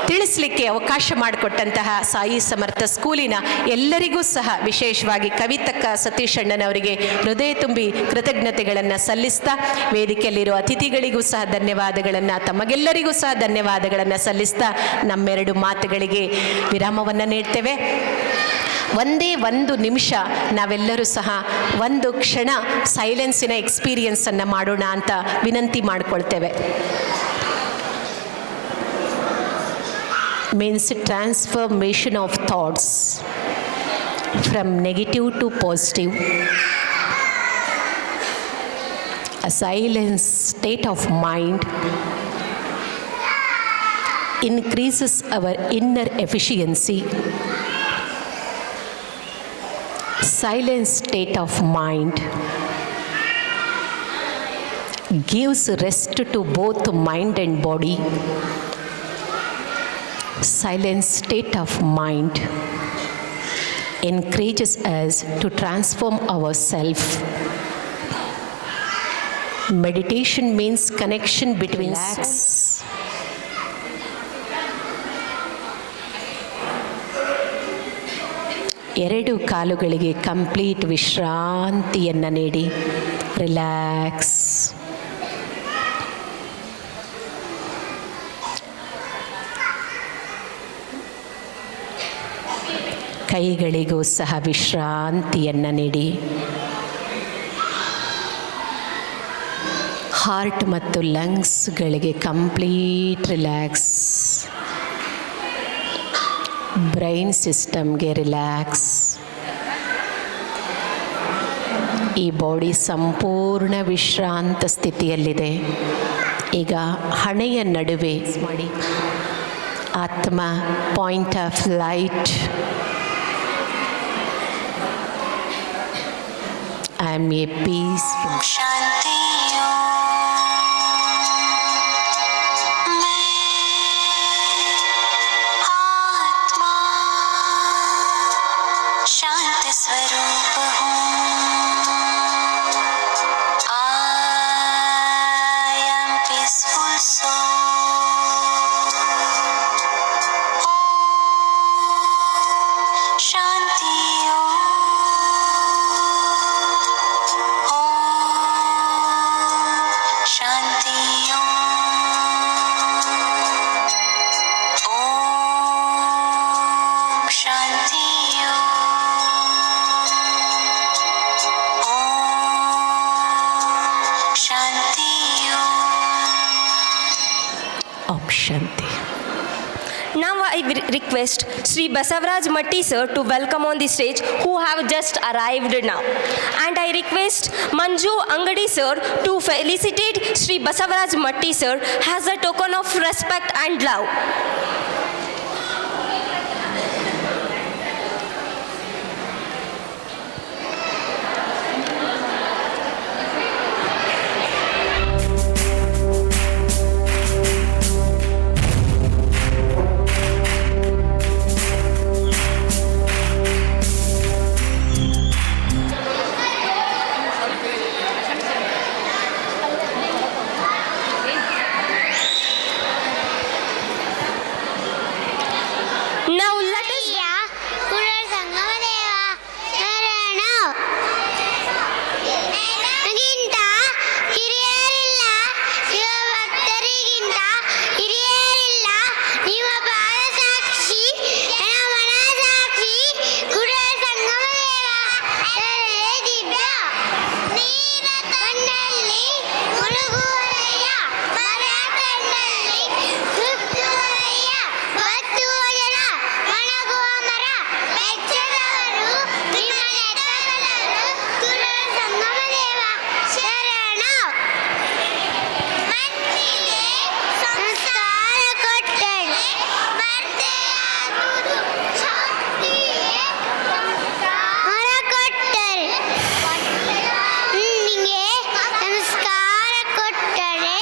ತಿಳಿಸಲಿಕ್ಕೆ ಅವಕಾಶ ಮಾಡಿಕೊಟ್ಟಂತಹ ಸಾಯಿ ಸಮರ್ಥ ಸ್ಕೂಲಿನ ಎಲ್ಲರಿಗೂ ಸಹ, ವಿಶೇಷವಾಗಿ ಕವಿತಕ್ಕ ಸತೀಶ್ ಅಣ್ಣನವರಿಗೆ ಹೃದಯ ತುಂಬಿ ಕೃತಜ್ಞತೆಗಳನ್ನು ಸಲ್ಲಿಸ್ತಾ, ವೇದಿಕೆಯಲ್ಲಿರುವ ಅತಿಥಿಗಳಿಗೂ ಸಹ ಧನ್ಯವಾದಗಳನ್ನು, ತಮಗೆಲ್ಲರಿಗೂ ಸಹ ಧನ್ಯವಾದಗಳನ್ನು ಸಲ್ಲಿಸ್ತಾ ನಮ್ಮೆರಡು ಮಾತುಗಳಿಗೆ ವಿರಾಮವನ್ನು ನೀಡ್ತೇವೆ. ಒಂದೇ ಒಂದು ನಿಮಿಷ ನಾವೆಲ್ಲರೂ ಸಹ ಒಂದು ಕ್ಷಣ ಸೈಲೆನ್ಸಿನ ಎಕ್ಸ್ಪೀರಿಯನ್ಸನ್ನು ಮಾಡೋಣ ಅಂತ ವಿನಂತಿ ಮಾಡಿಕೊಳ್ತೇವೆ. Means transformation of thoughts from negative to positive. A silent state of mind increases our inner efficiency. Silent state of mind gives rest to both mind and body. Silent state of mind encourages us to transform ourselves. Meditation means connection between souls. ಎರಡು ಕಾಲುಗಳಿಗೆ ಕಂಪ್ಲೀಟ್ ವಿಶ್ರಾಂತಿಯನ್ನು ನೀಡಿ ರಿಲ್ಯಾಕ್ಸ್. ಕೈಗಳಿಗೂ ಸಹ ವಿಶ್ರಾಂತಿಯನ್ನು ನೀಡಿ. ಹಾರ್ಟ್ ಮತ್ತು ಲಂಗ್ಸ್ಗಳಿಗೆ ಕಂಪ್ಲೀಟ್ ರಿಲ್ಯಾಕ್ಸ್. ಬ್ರೈನ್ ಸಿಸ್ಟಮ್ಗೆ ರಿಲ್ಯಾಕ್ಸ್. ಈ ಬಾಡಿ ಸಂಪೂರ್ಣ ವಿಶ್ರಾಂತ ಸ್ಥಿತಿಯಲ್ಲಿದೆ. ಈಗ ಹಣೆಯ ನಡುವೆ ಮಾಡಿ ಆತ್ಮ point of light. I am a peaceful. शांतियों मैं आत्मा शांत स्वरूप हूँ. I am peaceful soul. शांतियों शांतियों Om शांतियों Om शांतियों. Om Shanti. Now I request Sri Basavaraj Matti sir to welcome on the stage who have just arrived now. And I request Manju Angadi sir to felicitate Sri Basavaraj Matti sir as a token of respect and love. Now let us ಕುರಲ್ ಸಂಗಮದೇವ ಶರಣ. ನನಗಿಂತ ಹಿರಿಯರಿಲ್ಲ, ಶಿವಭಕ್ತರಿಗಿಂತ ಹಿರಿಯರಿಲ್ಲ. ನಿಮ್ಮ ಪಾದ ಸಾಕ್ಷಿ, ನನ್ನ ಮನ ಸಾಕ್ಷಿ. ಕುರಲ್ ಸಂಗಮದೇವ ಶರಣೆ ದಿವ್ಯ. ನೀರ ಕಣ್ಣಲ್ಲಿ ಮುಳುಗುವರಯ್ಯ, ಮರ ಕಣ್ಣಲ್ಲಿ ಸುತ್ತುವರಯ್ಯ. ಬತ್ತುವ ಜನ ಒಣಗುವ ಮರ ಬೆಚ್ಚದವರು ನಿಮ್ಮ ನೆತ್ತಗಲರು. ಕುರಲ್ ಸಂಗಮದೇವ ಶರಣ. ಮಣ್ಣಿಗೆ ಸಂಸ್ಕಾರ ಕೊಟ್ಟರೆ ಬರ್ತೆಯಾಗುವುದು ಶಾಂತಿಗೆ ಸಂಸ್ಕಾರ ಕೊಟ್ಟರೆ. ಮಣ್ಣಿಗೆ ಸಂಸ್ಕಾರ ಕೊಟ್ಟರೆ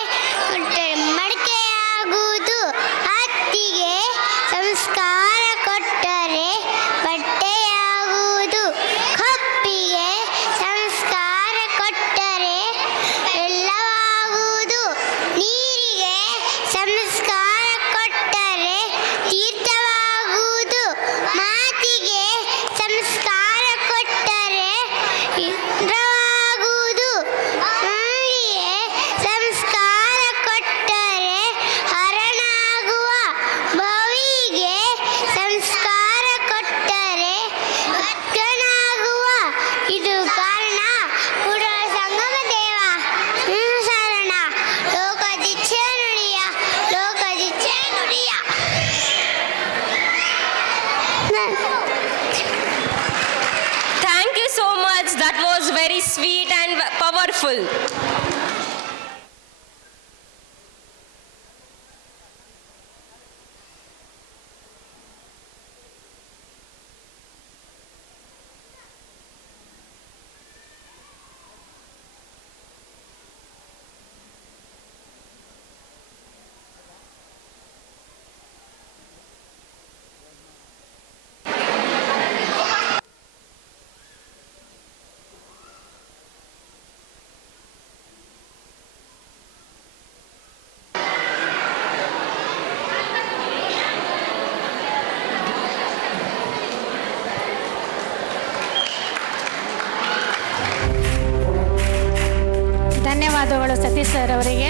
ಮಡಿಕೆಯಾಗುವುದು. ಹತ್ತಿಗೆ ಸಂಸ್ಕಾರ ಕೊಟ್ಟರೆ ಬಟ್ಟೆಯಾಗುವುದು. ಕಪ್ಪಿಗೆ ಸಂಸ್ಕಾರ ಕೊಟ್ಟರೆ ಎಲ್ಲವಾಗುವುದು. ನೀರಿಗೆ ಸಂಸ್ಕಾರ ಕೊಟ್ಟರೆ ತೀರ್ಥವಾಗುವುದು. ಮಾತಿಗೆ ಸಂಸ್ಕಾರ ಕೊಟ್ಟರೆ ಇಂದ್ರವಾಗುವುದು. ಗಾಳಿಗೆ ಸಂಸ್ಕಾರ ಕೊಟ್ಟರೆ ಹರಣಾಗುವ. ಬಾವಿಗೆ ಸಂಸ್ಕಾರ ಕೊಟ್ಟರೆ ಭಕ್ತನಾಗುವ. ಇದು ಕಾರಣ ಕುರಲ್ ಸಂಗಮದೇವ ಶರಣ. ಲೋಕದಿಚ್ಛೆ ನುಡಿಯ, ಲೋಕದಿಚ್ಛೆ ನುಡಿಯ. thank you so much. That was very sweet and powerful. ಧನ್ಯವಾದಗಳು ಸತೀಶ್ ಸರ್ ಅವರಿಗೆ.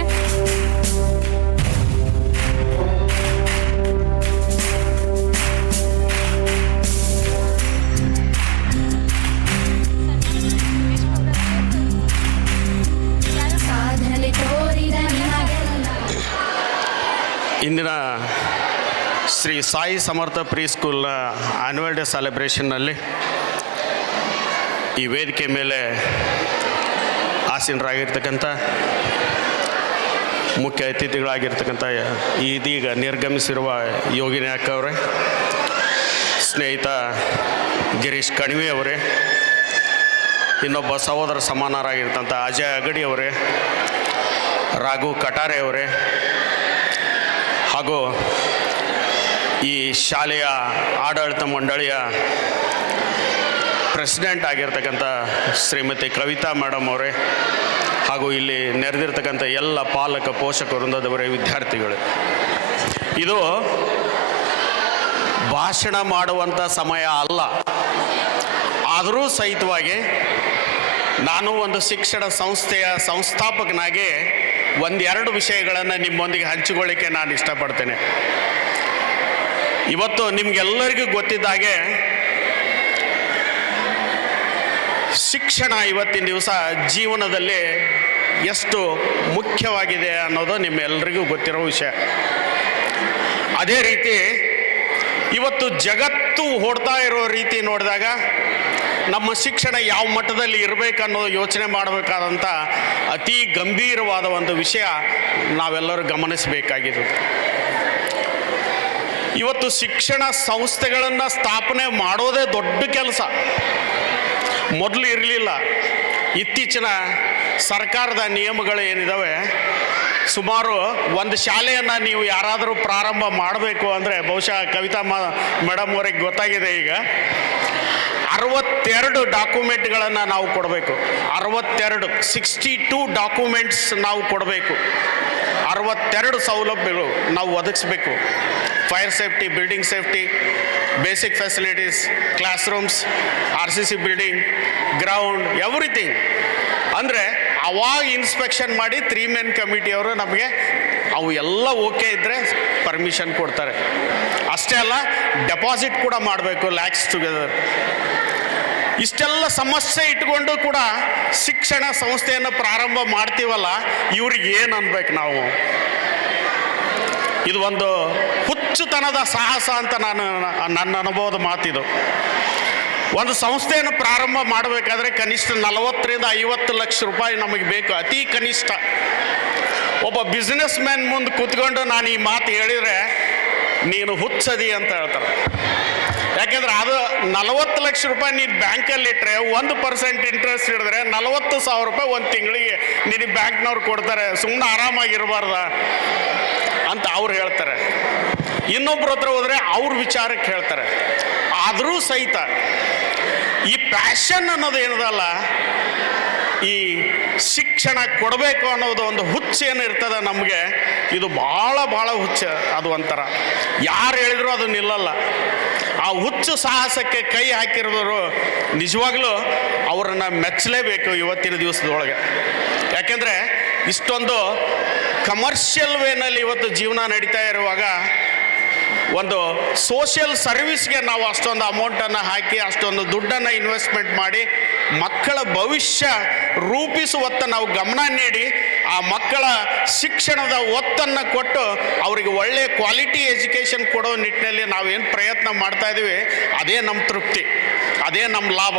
ಇಂದಿನ ಶ್ರೀ ಸಾಯಿ ಸಮರ್ಥ ಪ್ರೀ ಸ್ಕೂಲ್ನ ಆ್ಯನ್ಯುವಲ್ ಡೇ ಸೆಲೆಬ್ರೇಷನ್ನಲ್ಲಿ ಈ ವೇದಿಕೆ ಮೇಲೆ ಆಸೀನರಾಗಿರ್ತಕ್ಕಂಥ ಮುಖ್ಯ ಅತಿಥಿಗಳಾಗಿರ್ತಕ್ಕಂಥ ಇದೀಗ ನಿರ್ಗಮಿಸಿರುವ ಯೋಗಿನಿ ಅಕ್ಕ ಅವರೇ, ಸ್ನೇಹಿತ ಗಿರೀಶ್ ಕಣಿವೆ ಅವರೇ, ಇನ್ನೊಬ್ಬ ಸಹೋದರ ಸಮಾನರಾಗಿರ್ತಂಥ ಅಜಯ್ ಅಗಡಿ ಅವರೇ, ರಾಘು ಕಟಾರೆ ಅವರೇ, ಹಾಗೂ ಈ ಶಾಲೆಯ ಆಡಳಿತ ಮಂಡಳಿಯ ಪ್ರೆಸಿಡೆಂಟ್ ಆಗಿರ್ತಕ್ಕಂಥ ಶ್ರೀಮತಿ ಕವಿತಾ ಮೇಡಮ್ ಅವರೇ, ಹಾಗೂ ಇಲ್ಲಿ ನೆರೆದಿರ್ತಕ್ಕಂಥ ಎಲ್ಲ ಪಾಲಕ ಪೋಷಕ ವೃಂದದವರೇ, ವಿದ್ಯಾರ್ಥಿಗಳು, ಇದು ಭಾಷಣ ಮಾಡುವಂಥ ಸಮಯ ಅಲ್ಲ. ಆದರೂ ಸಹಿತವಾಗಿ ನಾನು ಒಂದು ಶಿಕ್ಷಣ ಸಂಸ್ಥೆಯ ಸಂಸ್ಥಾಪಕನಾಗಿ ಒಂದೆರಡು ವಿಷಯಗಳನ್ನು ನಿಮ್ಮೊಂದಿಗೆ ಹಂಚಿಕೊಳ್ಳಿಕ್ಕೆ ನಾನು ಇಷ್ಟಪಡ್ತೇನೆ. ಇವತ್ತು ನಿಮಗೆಲ್ಲರಿಗೂ ಗೊತ್ತಿದ್ದಾಗೆ ಶಿಕ್ಷಣ ಇವತ್ತಿನ ದಿವಸ ಜೀವನದಲ್ಲಿ ಎಷ್ಟು ಮುಖ್ಯವಾಗಿದೆ ಅನ್ನೋದು ನಿಮ್ಮೆಲ್ಲರಿಗೂ ಗೊತ್ತಿರೋ ವಿಷಯ. ಅದೇ ರೀತಿ ಇವತ್ತು ಜಗತ್ತು ಓಡ್ತಾ ಇರೋ ರೀತಿ ನೋಡಿದಾಗ ನಮ್ಮ ಶಿಕ್ಷಣ ಯಾವ ಮಟ್ಟದಲ್ಲಿ ಇರಬೇಕನ್ನೋದು ಯೋಚನೆ ಮಾಡಬೇಕಾದಂಥ ಅತಿ ಗಂಭೀರವಾದ ಒಂದು ವಿಷಯ ನಾವೆಲ್ಲರೂ ಗಮನಿಸಬೇಕಾಗಿದೆ. ಇವತ್ತು ಶಿಕ್ಷಣ ಸಂಸ್ಥೆಗಳನ್ನು ಸ್ಥಾಪನೆ ಮಾಡೋದೇ ದೊಡ್ಡ ಕೆಲಸ. ಮೊದಲು ಇರಲಿಲ್ಲ. ಇತ್ತೀಚಿನ ಸರ್ಕಾರದ ನಿಯಮಗಳು ಏನಿದ್ದಾವೆ, ಸುಮಾರು ಒಂದು ಶಾಲೆಯನ್ನು ನೀವು ಯಾರಾದರೂ ಪ್ರಾರಂಭ ಮಾಡಬೇಕು ಅಂದರೆ, ಬಹುಶಃ ಕವಿತಾ ಮೇಡಮ್ ಅವರಿಗೆ ಗೊತ್ತಾಗಿದೆ, ಈಗ 62 ಡಾಕ್ಯುಮೆಂಟ್ಗಳನ್ನು ನಾವು ಕೊಡಬೇಕು. 62 ಡಾಕ್ಯುಮೆಂಟ್ಸ್ ನಾವು ಕೊಡಬೇಕು. 62 ಸೌಲಭ್ಯಗಳು ನಾವು ಒದಗಿಸ್ಬೇಕು. Fire safety, building safety, basic facilities, class rooms, RCC building, ground, everything. ಅಂದರೆ ಅವಾಗ ಇನ್ಸ್ಪೆಕ್ಷನ್ ಮಾಡಿ 3 men ಕಮಿಟಿಯವರು ನಮಗೆ ಅವು ಎಲ್ಲ ಓಕೆ ಇದ್ದರೆ ಪರ್ಮಿಷನ್ ಕೊಡ್ತಾರೆ. ಅಷ್ಟೇ ಅಲ್ಲ, ಡೆಪಾಸಿಟ್ ಕೂಡ ಮಾಡಬೇಕು, ಲ್ಯಾಕ್ಸ್ ಟುಗೆದರ್. ಇಷ್ಟೆಲ್ಲ ಸಮಸ್ಯೆ ಇಟ್ಕೊಂಡು ಕೂಡ ಶಿಕ್ಷಣ ಸಂಸ್ಥೆಯನ್ನು ಪ್ರಾರಂಭ ಮಾಡ್ತೀವಲ್ಲ, ಇವ್ರಿಗೆ ಏನು ಅನ್ಬೇಕು ನಾವು? ಇದು ಒಂದು ಹುಚ್ಚುತನದ ಸಾಹಸ ಅಂತ ನನ್ನ ಅನುಭವದ ಮಾತಿದು. ಒಂದು ಸಂಸ್ಥೆಯನ್ನು ಪ್ರಾರಂಭ ಮಾಡಬೇಕಾದ್ರೆ ಕನಿಷ್ಠ 40 ರಿಂದ 50 ಲಕ್ಷ ರೂಪಾಯಿ ನಮಗೆ ಬೇಕು, ಅತಿ ಕನಿಷ್ಠ. ಒಬ್ಬ ಬಿಸ್ನೆಸ್ ಮ್ಯಾನ್ ಮುಂದೆ ಕೂತ್ಕೊಂಡು ನಾನು ಈ ಮಾತು ಹೇಳಿದರೆ ನೀನು ಹುಚ್ಚದಿ ಅಂತ ಹೇಳ್ತಾರೆ. ಯಾಕೆಂದ್ರೆ ಅದು 40 ಲಕ್ಷ ರೂಪಾಯಿ ನೀನು ಬ್ಯಾಂಕಲ್ಲಿ ಇಟ್ಟರೆ 1% ಇಂಟ್ರೆಸ್ಟ್ ಹಿಡಿದ್ರೆ 40,000 ರೂಪಾಯಿ ಒಂದು ತಿಂಗಳಿಗೆ ನಿನಗೆ ಬ್ಯಾಂಕ್ನವ್ರು ಕೊಡ್ತಾರೆ. ಸುಮ್ಮನೆ ಆರಾಮಾಗಿರಬಾರ್ದ ಅಂತ ಅವ್ರು ಹೇಳ್ತಾರೆ. ಇನ್ನೊಬ್ರ ಹತ್ರ ಹೋದರೆ ಅವ್ರ ವಿಚಾರಕ್ಕೆ ಹೇಳ್ತಾರೆ. ಆದರೂ ಸಹಿತ ಈ ಪ್ಯಾಷನ್ ಅನ್ನೋದು ಏನದಲ್ಲ, ಈ ಶಿಕ್ಷಣ ಕೊಡಬೇಕು ಅನ್ನೋದು ಒಂದು ಹುಚ್ಚು ಏನು ಇರ್ತದೆ ನಮಗೆ, ಇದು ಭಾಳ ಹುಚ್ಚು. ಅದು ಒಂಥರ ಯಾರು ಹೇಳಿದ್ರು ಅದು ನಿಲ್ಲಲ್ಲ. ಆ ಹುಚ್ಚು ಸಾಹಸಕ್ಕೆ ಕೈ ಹಾಕಿರೋರು ನಿಜವಾಗ್ಲೂ ಅವರನ್ನು ಮೆಚ್ಚಲೇಬೇಕು ಇವತ್ತಿನ ದಿವಸದೊಳಗೆ. ಯಾಕೆಂದರೆ ಇಷ್ಟೊಂದು ಕಮರ್ಷಿಯಲ್ ವೇನಲ್ಲಿ ಇವತ್ತು ಜೀವನ ನಡೀತಾ ಇರುವಾಗ ಒಂದು ಸೋಷಿಯಲ್ ಸರ್ವಿಸ್ಗೆ ನಾವು ಅಷ್ಟೊಂದು ಅಮೌಂಟನ್ನು ಹಾಕಿ, ಅಷ್ಟೊಂದು ದುಡ್ಡನ್ನು ಇನ್ವೆಸ್ಟ್ಮೆಂಟ್ ಮಾಡಿ ಮಕ್ಕಳ ಭವಿಷ್ಯ ರೂಪಿಸುವತ್ತ ನಾವು ಗಮನ ನೀಡಿ ಆ ಮಕ್ಕಳ ಶಿಕ್ಷಣದ ಒತ್ತನ್ನು ಕೊಟ್ಟು ಅವರಿಗೆ ಒಳ್ಳೆಯ ಕ್ವಾಲಿಟಿ ಎಜುಕೇಷನ್ ಕೊಡೋ ನಿಟ್ಟಿನಲ್ಲಿ ನಾವೇನು ಪ್ರಯತ್ನ ಮಾಡ್ತಾ ಇದ್ದೀವಿ, ಅದೇ ನಮ್ಮ ತೃಪ್ತಿ, ಅದೇ ನಮ್ಮ ಲಾಭ.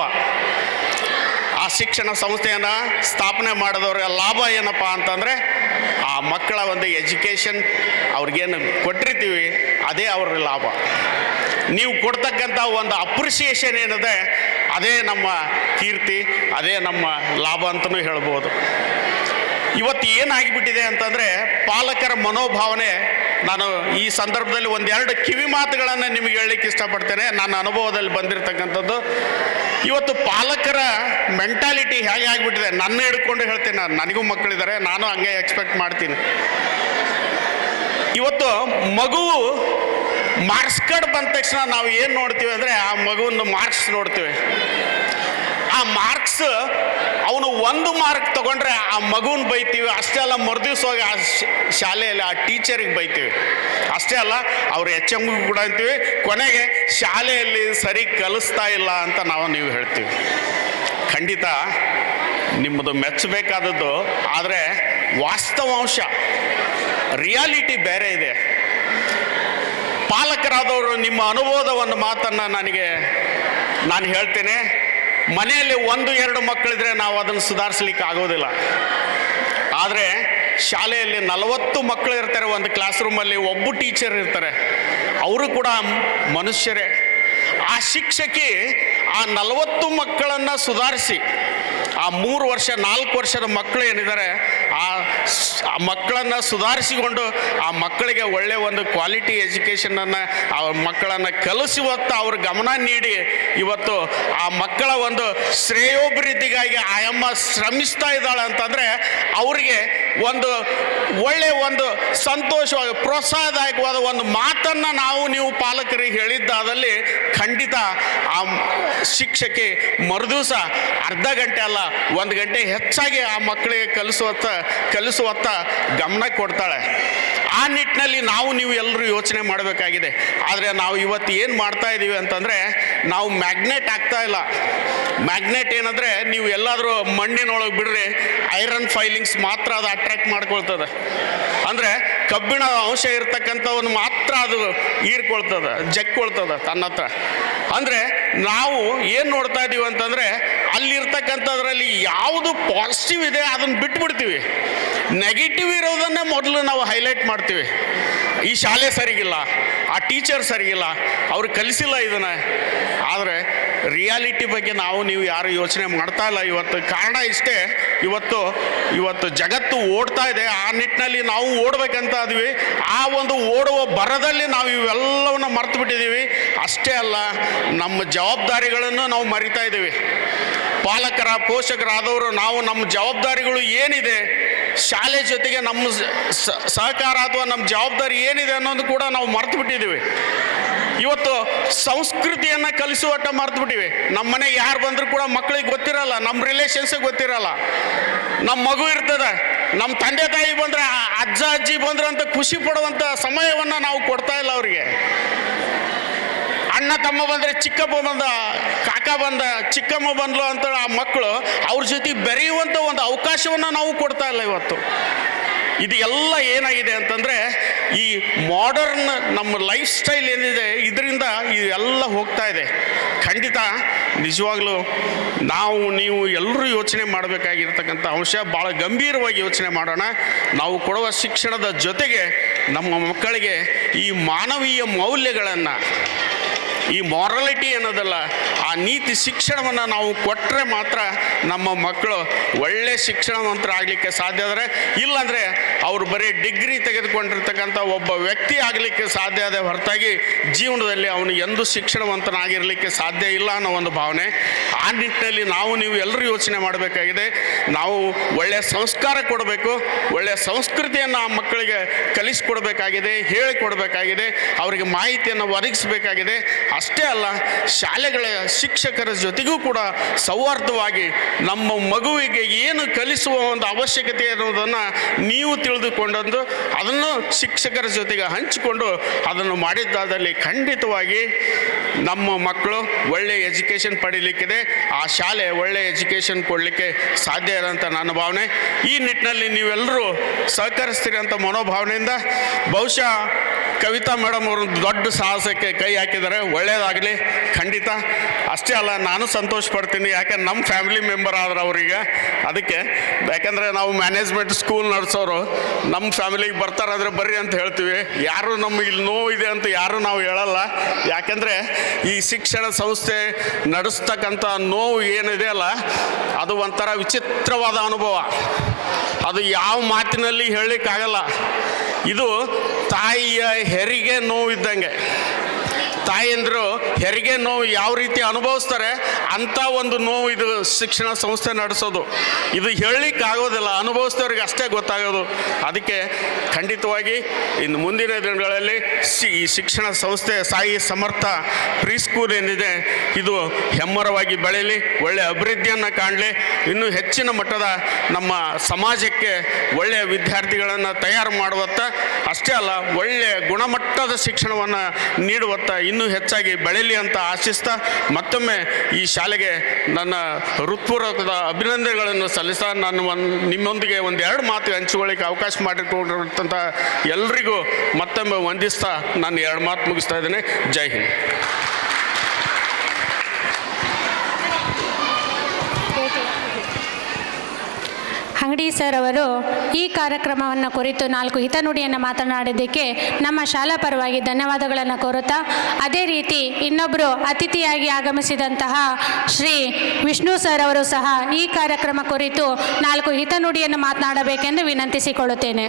ಆ ಶಿಕ್ಷಣ ಸಂಸ್ಥೆಯನ್ನು ಸ್ಥಾಪನೆ ಮಾಡಿದವ್ರ ಲಾಭ ಏನಪ್ಪ ಅಂತಂದರೆ, ಆ ಮಕ್ಕಳ ಒಂದು ಎಜುಕೇಷನ್ ಅವ್ರಿಗೇನು ಕೊಟ್ಟಿರ್ತೀವಿ ಅದೇ ಅವ್ರ ಲಾಭ. ನೀವು ಕೊಡ್ತಕ್ಕಂಥ ಒಂದು ಅಪ್ರಿಸಿಯೇಷನ್ ಏನಿದೆ ಅದೇ ನಮ್ಮ ಕೀರ್ತಿ, ಅದೇ ನಮ್ಮ ಲಾಭ ಅಂತಲೂ ಹೇಳ್ಬೋದು. ಇವತ್ತು ಏನಾಗಿಬಿಟ್ಟಿದೆ ಅಂತಂದರೆ ಪಾಲಕರ ಮನೋಭಾವನೆ. ನಾನು ಈ ಸಂದರ್ಭದಲ್ಲಿ ಒಂದೆರಡು ಕಿವಿ ಮಾತುಗಳನ್ನು ನಿಮಗೆ ಹೇಳಲಿಕ್ಕೆ ಇಷ್ಟಪಡ್ತೇನೆ, ನನ್ನ ಅನುಭವದಲ್ಲಿ ಬಂದಿರತಕ್ಕಂಥದ್ದು. ಇವತ್ತು ಪಾಲಕರ ಮೆಂಟಾಲಿಟಿ ಹೇಗೆ ಆಗಿಬಿಟ್ಟಿದೆ, ನನ್ನ ಹಿಡ್ಕೊಂಡು ಹೇಳ್ತೀನಿ. ನನಗೂ ಮಕ್ಕಳಿದ್ದಾರೆ, ನಾನು ಹಂಗೆ ಎಕ್ಸ್ಪೆಕ್ಟ್ ಮಾಡ್ತೀನಿ. ಇವತ್ತು ಮಗುವು ಮಾರ್ಕ್ಸ್ ಕಾರ್ಡ್ ಬಂದ ತಕ್ಷಣ ನಾವು ಏನು ನೋಡ್ತೀವಿ ಅಂದರೆ, ಆ ಮಗುವಿನ ಮಾರ್ಕ್ಸ್ ನೋಡ್ತೀವಿ. ಆ ಮಾರ್ಕ್ಸ್ ಅವನು 1 ಮಾರ್ಕ್ ತಗೊಂಡ್ರೆ ಆ ಮಗುನ ಬೈತೀವಿ. ಅಷ್ಟೇ ಅಲ್ಲ, ಮರುದಿವ್ಸ ಹೋಗಿ ಆ ಶಾಲೆಯಲ್ಲಿ ಆ ಟೀಚರಿಗೆ ಬೈತೀವಿ. ಅಷ್ಟೇ ಅಲ್ಲ, ಅವ್ರು HM ಕೂಡ ಅಂತೀವಿ. ಕೊನೆಗೆ ಶಾಲೆಯಲ್ಲಿ ಸರಿ ಕಲಿಸ್ತಾ ಇಲ್ಲ ಅಂತ ನೀವು ಹೇಳ್ತೀವಿ. ಖಂಡಿತ ನಿಮ್ಮದು ಮೆಚ್ಚಬೇಕಾದದ್ದು. ಆದರೆ ವಾಸ್ತವಾಂಶ ರಿಯಾಲಿಟಿ ಬೇರೆ ಇದೆ. ಪಾಲಕರಾದವರು ನಿಮ್ಮ ಅನುಭವದ ಒಂದು ಮಾತನ್ನು ನಾನು ಹೇಳ್ತೇನೆ. ಮನೆಯಲ್ಲಿ 1-2 ಮಕ್ಕಳಿದ್ರೆ ನಾವು ಅದನ್ನು ಸುಧಾರಿಸ್ಲಿಕ್ಕೆ ಆಗೋದಿಲ್ಲ. ಆದರೆ ಶಾಲೆಯಲ್ಲಿ 40 ಮಕ್ಕಳು ಇರ್ತಾರೆ. ಒಂದು ಕ್ಲಾಸ್ ರೂಮಲ್ಲಿ ಒಬ್ಬ ಟೀಚರ್ ಇರ್ತಾರೆ. ಅವರು ಕೂಡ ಮನುಷ್ಯರೇ. ಆ ಶಿಕ್ಷಕಿ ಆ 40 ಮಕ್ಕಳನ್ನು ಸುಧಾರಿಸಿ ಆ 3 ವರ್ಷ 4 ವರ್ಷದ ಮಕ್ಕಳು ಏನಿದ್ದಾರೆ ಆ ಮಕ್ಕಳನ್ನು ಸುಧಾರಿಸಿಕೊಂಡು ಆ ಮಕ್ಕಳಿಗೆ ಒಳ್ಳೆಯ ಒಂದು ಕ್ವಾಲಿಟಿ ಎಜುಕೇಷನನ್ನು ಆ ಮಕ್ಕಳನ್ನು ಕಲಿಸುವತ್ತ ಅವ್ರ ಗಮನ ನೀಡಿ ಇವತ್ತು ಆ ಮಕ್ಕಳ ಒಂದು ಶ್ರೇಯೋಭಿವೃದ್ಧಿಗಾಗಿ ಆಯಮ್ಮ ಶ್ರಮಿಸ್ತಾ ಇದ್ದಾಳೆ ಅಂತಂದರೆ ಅವರಿಗೆ ಒಂದು ಒಳ್ಳೆಯ ಒಂದು ಸಂತೋಷವಾಗಿ ಪ್ರೋತ್ಸಾಹದಾಯಕವಾದ ಒಂದು ಮಾತನ್ನು ನೀವು ಪಾಲಕರಿಗೆ ಹೇಳಿದ್ದಾದಲ್ಲಿ ಖಂಡಿತ ಆ ಶಿಕ್ಷಕಿ ಮರುದಿವಸ ಅರ್ಧ ಗಂಟೆ ಅಲ್ಲ 1 ಗಂಟೆ ಹೆಚ್ಚಾಗಿ ಆ ಮಕ್ಕಳಿಗೆ ಕಲಿಸುವತ್ತ ಗಮನ ಕೊಡ್ತಾಳೆ. ಆ ನಿಟ್ಟಿನಲ್ಲಿ ನೀವು ಎಲ್ಲರೂ ಯೋಚನೆ ಮಾಡಬೇಕಾಗಿದೆ. ಆದರೆ ನಾವು ಇವತ್ತು ಏನು ಮಾಡ್ತಾ ಇದ್ದೀವಿ ಅಂತಂದರೆ ನಾವು ಮ್ಯಾಗ್ನೆಟ್ ಆಗ್ತಾ ಇಲ್ಲ. ಮ್ಯಾಗ್ನೆಟ್ ಏನಂದರೆ ನೀವು ಎಲ್ಲಾದರೂ ಮಣ್ಣಿನೊಳಗೆ ಬಿಡ್ರಿ, ಐರನ್ ಫೈಲಿಂಗ್ಸ್ ಮಾತ್ರ ಅದು ಅಟ್ರಾಕ್ಟ್ ಮಾಡ್ಕೊಳ್ತದೆ. ಅಂದರೆ ಕಬ್ಬಿಣದ ಅಂಶ ಇರ್ತಕ್ಕಂಥವನ್ನು ಮಾತ್ರ ಅದು ಹೀರ್ಕೊಳ್ತದೆ, ಜಕ್ಕೊಳ್ತದೆ ತನ್ನ ಹತ್ರ. ಅಂದರೆ ನಾವು ಏನು ನೋಡ್ತಾ ಇದ್ದೀವಿ ಅಂತಂದರೆ ಅಲ್ಲಿರ್ತಕ್ಕಂಥದ್ರಲ್ಲಿ ಯಾವುದು ಪಾಸಿಟಿವ್ ಇದೆ ಅದನ್ನು ಬಿಟ್ಬಿಡ್ತೀವಿ. ನೆಗೆಟಿವ್ ಇರೋದನ್ನೇ ಮೊದಲು ನಾವು ಹೈಲೈಟ್ ಮಾಡ್ತೀವಿ. ಈ ಶಾಲೆ ಸರಿಗಿಲ್ಲ, ಆ ಟೀಚರ್ ಸರಿಗಿಲ್ಲ, ಅವ್ರು ಕಲಿಸಿಲ್ಲ ಇದನ್ನು. ಆದರೆ ರಿಯಾಲಿಟಿ ಬಗ್ಗೆ ನೀವು ಯಾರು ಯೋಚನೆ ಮಾಡ್ತಾ ಇಲ್ಲ. ಇವತ್ತು ಕಾರಣ ಇಷ್ಟೇ, ಇವತ್ತು ಜಗತ್ತು ಓಡ್ತಾ ಇದೆ. ಆ ನಿಟ್ಟಿನಲ್ಲಿ ನಾವು ಓಡಬೇಕಂತ ಇದ್ವಿ. ಆ ಒಂದು ಓಡುವ ಬರದಲ್ಲಿ ನಾವು ಇವೆಲ್ಲವನ್ನು ಮರೆತು ಬಿಟ್ಟಿದ್ದೀವಿ. ಅಷ್ಟೇ ಅಲ್ಲ, ನಮ್ಮ ಜವಾಬ್ದಾರಿಗಳನ್ನು ನಾವು ಮರಿತಾ ಇದ್ದೀವಿ. ಪಾಲಕರ ಪೋಷಕರಾದವರು ನಮ್ಮ ಜವಾಬ್ದಾರಿಗಳು ಏನಿದೆ, ಶಾಲೆ ಜೊತೆಗೆ ನಮ್ಮ ಸಹಕಾರ ಅಥವಾ ನಮ್ಮ ಜವಾಬ್ದಾರಿ ಏನಿದೆ ಅನ್ನೋದು ಕೂಡ ನಾವು ಮರೆತು ಬಿಟ್ಟಿದ್ದೀವಿ. ಇವತ್ತು ಸಂಸ್ಕೃತಿಯನ್ನು ಕಲಿಸುವಟ್ಟ ಮರೆತು ಬಿಟ್ಟಿವಿ. ನಮ್ಮ ಮನೆಗೆ ಯಾರು ಬಂದರೂ ಕೂಡ ಮಕ್ಕಳಿಗೆ ಗೊತ್ತಿರಲ್ಲ, ನಮ್ಮ ರಿಲೇಷನ್ಸಿಗೆ ಗೊತ್ತಿರಲ್ಲ. ನಮ್ಮ ಮಗು ಇರ್ತದೆ, ನಮ್ಮ ತಂದೆ ತಾಯಿ ಬಂದರೆ, ಅಜ್ಜ ಅಜ್ಜಿ ಬಂದ್ರೆ ಅಂತ ಖುಷಿ ಪಡುವಂಥ ಸಮಯವನ್ನು ನಾವು ಕೊಡ್ತಾ ಇಲ್ಲ ಅವರಿಗೆ. ಅಣ್ಣ ತಮ್ಮ ಬಂದರೆ, ಚಿಕ್ಕಪ್ಪ ಬಂದ, ಕಾಕ ಬಂದ, ಚಿಕ್ಕಮ್ಮ ಬಂದ್ಲು ಅಂತ ಆ ಮಕ್ಕಳು ಅವ್ರ ಜೊತೆ ಬೆರೆಯುವಂಥ ಒಂದು ಅವಕಾಶವನ್ನು ನಾವು ಕೊಡ್ತಾ ಇಲ್ಲ ಇವತ್ತು. ಇದು ಎಲ್ಲ ಏನಾಗಿದೆ ಅಂತಂದರೆ ಈ ಮಾಡರ್ನ್ ನಮ್ಮ ಲೈಫ್ ಸ್ಟೈಲ್ ಏನಿದೆ ಇದರಿಂದ ಇದೆಲ್ಲ ಹೋಗ್ತಾ ಇದೆ. ಖಂಡಿತ ನಿಜವಾಗ್ಲೂ ನೀವು ಎಲ್ಲರೂ ಯೋಚನೆ ಮಾಡಬೇಕಾಗಿರ್ತಕ್ಕಂಥ ಅಂಶ ಭಾಳ ಗಂಭೀರವಾಗಿ ಯೋಚನೆ ಮಾಡೋಣ. ನಾವು ಕೊಡುವ ಶಿಕ್ಷಣದ ಜೊತೆಗೆ ನಮ್ಮ ಮಕ್ಕಳಿಗೆ ಈ ಮಾನವೀಯ ಮೌಲ್ಯಗಳನ್ನು, ಈ ಮಾರಲಿಟಿ ಅನ್ನೋದಲ್ಲ, ಆ ನೀತಿ ಶಿಕ್ಷಣವನ್ನು ನಾವು ಕೊಟ್ಟರೆ ಮಾತ್ರ ನಮ್ಮ ಮಕ್ಕಳು ಒಳ್ಳೆ ಶಿಕ್ಷಣವಂತರಾಗಲಿಕ್ಕೆ ಸಾಧ್ಯ. ಆದರೆ ಇಲ್ಲಾಂದರೆ ಅವರು ಬರೀ ಡಿಗ್ರಿ ತೆಗೆದುಕೊಂಡಿರ್ತಕ್ಕಂಥ ಒಬ್ಬ ವ್ಯಕ್ತಿ ಆಗಲಿಕ್ಕೆ ಸಾಧ್ಯ ಅದೇ ಹೊರತಾಗಿ ಜೀವನದಲ್ಲಿ ಅವನು ಎಂದೂ ಶಿಕ್ಷಣವಂತನಾಗಿರಲಿಕ್ಕೆ ಸಾಧ್ಯ ಇಲ್ಲ ಅನ್ನೋ ಒಂದು ಭಾವನೆ. ಆ ನಿಟ್ಟಿನಲ್ಲಿ ನೀವು ಎಲ್ಲರೂ ಯೋಚನೆ ಮಾಡಬೇಕಾಗಿದೆ. ನಾವು ಒಳ್ಳೆಯ ಸಂಸ್ಕಾರ ಕೊಡಬೇಕು, ಒಳ್ಳೆಯ ಸಂಸ್ಕೃತಿಯನ್ನು ಆ ಮಕ್ಕಳಿಗೆ ಕಲಿಸಿಕೊಡ್ಬೇಕಾಗಿದೆ, ಹೇಳಿಕೊಡ್ಬೇಕಾಗಿದೆ, ಅವರಿಗೆ ಮಾಹಿತಿಯನ್ನು ಒದಗಿಸಬೇಕಾಗಿದೆ. ಅಷ್ಟೇ ಅಲ್ಲ, ಶಾಲೆಗಳ ಶಿಕ್ಷಕರ ಜೊತೆಗೂ ಕೂಡ ಸೌಹಾರ್ದವಾಗಿ ನಮ್ಮ ಮಗುವಿಗೆ ಏನು ಕಲಿಸುವ ಒಂದು ಅವಶ್ಯಕತೆ ಅನ್ನೋದನ್ನು ನೀವು ತಿಳಿದುಕೊಂಡಂದು ಅದನ್ನು ಶಿಕ್ಷಕರ ಜೊತೆಗೆ ಹಂಚಿಕೊಂಡು ಅದನ್ನು ಮಾಡಿದ್ದಾದಲ್ಲಿ ಖಂಡಿತವಾಗಿ ನಮ್ಮ ಮಕ್ಕಳು ಒಳ್ಳೆಯ ಎಜುಕೇಷನ್ ಪಡೀಲಿಕ್ಕಿದೆ. ಆ ಶಾಲೆ ಒಳ್ಳೆಯ ಎಜುಕೇಷನ್ ಕೊಡಲಿಕ್ಕೆ ಸಾಧ್ಯ ಇರೋಂಥ ನನ್ನ ಭಾವನೆ. ಈ ನಿಟ್ಟಿನಲ್ಲಿ ನೀವೆಲ್ಲರೂ ಸಹಕರಿಸ್ತೀರಿ ಅಂತ ಮನೋಭಾವನೆಯಿಂದ ಬಹುಶಃ ಕವಿತಾ ಮೇಡಮ್ ಅವರು ದೊಡ್ಡ ಸಾಹಸಕ್ಕೆ ಕೈ ಹಾಕಿದ್ದಾರೆ. ಒಳ್ಳೆಯದಾಗಲಿ ಖಂಡಿತ. ಅಷ್ಟೇ ಅಲ್ಲ, ನಾನು ಸಂತೋಷ ಪಡ್ತೀನಿ, ಯಾಕೆಂದ್ರೆ ನಮ್ಮ ಫ್ಯಾಮಿಲಿ ಮೆಂಬರ್ ಆದ್ರೆ ಅವ್ರಿಗೆ. ಅದಕ್ಕೆ ಯಾಕೆಂದರೆ ನಾವು ಮ್ಯಾನೇಜ್ಮೆಂಟ್ ಸ್ಕೂಲ್ ನಡೆಸೋರು ನಮ್ಮ ಫ್ಯಾಮಿಲಿಗೆ ಬರ್ತಾರಾದರೆ ಬರ್ರಿ ಅಂತ ಹೇಳ್ತೀವಿ. ಯಾರು ನಮಗೆ ಇಲ್ಲಿ ನೋವಿದೆ ಅಂತ ಯಾರು ನಾವು ಹೇಳಲ್ಲ. ಯಾಕೆಂದರೆ ಈ ಶಿಕ್ಷಣ ಸಂಸ್ಥೆ ನಡೆಸ್ತಕ್ಕಂಥ ನೋವು ಏನಿದೆ ಅಲ್ಲ, ಅದು ಒಂಥರ ವಿಚಿತ್ರವಾದ ಅನುಭವ. ಅದು ಯಾವ ಮಾತಿನಲ್ಲಿ ಹೇಳಲಿಕ್ಕಾಗಲ್ಲ. ಇದು ತಾಯಿಯ ಹೆರಿಗೆ ನೋವಿದ್ದಂಗೆ. ತಾಯಂದಿರು ಹೆರಿಗೆ ನೋವು ಯಾವ ರೀತಿ ಅನುಭವಿಸ್ತಾರೆ ಅಂಥ ಒಂದು ನೋವು ಇದು ಶಿಕ್ಷಣ ಸಂಸ್ಥೆ ನಡೆಸೋದು. ಇದು ಹೇಳಲಿಕ್ಕೆ ಆಗೋದಿಲ್ಲ, ಅನುಭವಿಸಿದವ್ರಿಗೆ ಅಷ್ಟೇ ಗೊತ್ತಾಗೋದು. ಅದಕ್ಕೆ ಖಂಡಿತವಾಗಿ ಇನ್ನು ಮುಂದಿನ ದಿನಗಳಲ್ಲಿ ಈ ಶಿಕ್ಷಣ ಸಂಸ್ಥೆ ಸಾಯಿ ಸಮರ್ಥ ಪ್ರೀ ಸ್ಕೂಲ್ ಏನಿದೆ ಇದು ಹೆಮ್ಮರವಾಗಿ ಬೆಳೀಲಿ, ಒಳ್ಳೆಯ ಅಭಿವೃದ್ಧಿಯನ್ನು ಕಾಣಲಿ, ಇನ್ನೂ ಹೆಚ್ಚಿನ ಮಟ್ಟದ ನಮ್ಮ ಸಮಾಜಕ್ಕೆ ಒಳ್ಳೆಯ ವಿದ್ಯಾರ್ಥಿಗಳನ್ನು ತಯಾರು ಮಾಡುವತ್ತ ಅಷ್ಟೇ ಅಲ್ಲ, ಒಳ್ಳೆಯ ಗುಣಮಟ್ಟದ ಶಿಕ್ಷಣವನ್ನು ನೀಡುವತ್ತ ಇನ್ನೂ ಹೆಚ್ಚಾಗಿ ಬೆಳೀಲಿ ಅಂತ ಆಶಿಸ್ತಾ ಮತ್ತೊಮ್ಮೆ ಈ ಶಾಲೆಗೆ ನನ್ನ ಹೃತ್ಪೂರ್ವಕದ ಅಭಿನಂದನೆಗಳನ್ನು ಸಲ್ಲಿಸ್ತಾ ನಾನು ನಿಮ್ಮೊಂದಿಗೆ ಒಂದೆರಡು ಮಾತು ಹಂಚಿಕೊಳ್ಳಿಕ್ಕೆ ಅವಕಾಶ ಮಾಡಿಕೊಂಡಿರ್ತಂಥ ಎಲ್ರಿಗೂ ಮತ್ತೊಮ್ಮೆ ವಂದಿಸ್ತಾ ನಾನು 2 ಮಾತು ಮುಗಿಸ್ತಾ ಇದ್ದೇನೆ. ಜೈ ಹಿಂದ್. ಅಂಗಡಿ ಸರ್ ಅವರು ಈ ಕಾರ್ಯಕ್ರಮವನ್ನು ಕುರಿತು 4 ಹಿತನುಡಿಯನ್ನು ಮಾತನಾಡಿದ್ದಕ್ಕೆ ನಮ್ಮ ಶಾಲಾ ಪರವಾಗಿ ಧನ್ಯವಾದಗಳನ್ನು ಕೋರುತ್ತಾ, ಅದೇ ರೀತಿ ಇನ್ನೊಬ್ಬರು ಅತಿಥಿಯಾಗಿ ಆಗಮಿಸಿದಂತಹ ಶ್ರೀ ವಿಷ್ಣು ಸರ್ ಅವರು ಸಹ ಈ ಕಾರ್ಯಕ್ರಮ ಕುರಿತು 4 ಹಿತನುಡಿಯನ್ನು ಮಾತನಾಡಬೇಕೆಂದು ವಿನಂತಿಸಿಕೊಳ್ಳುತ್ತೇನೆ.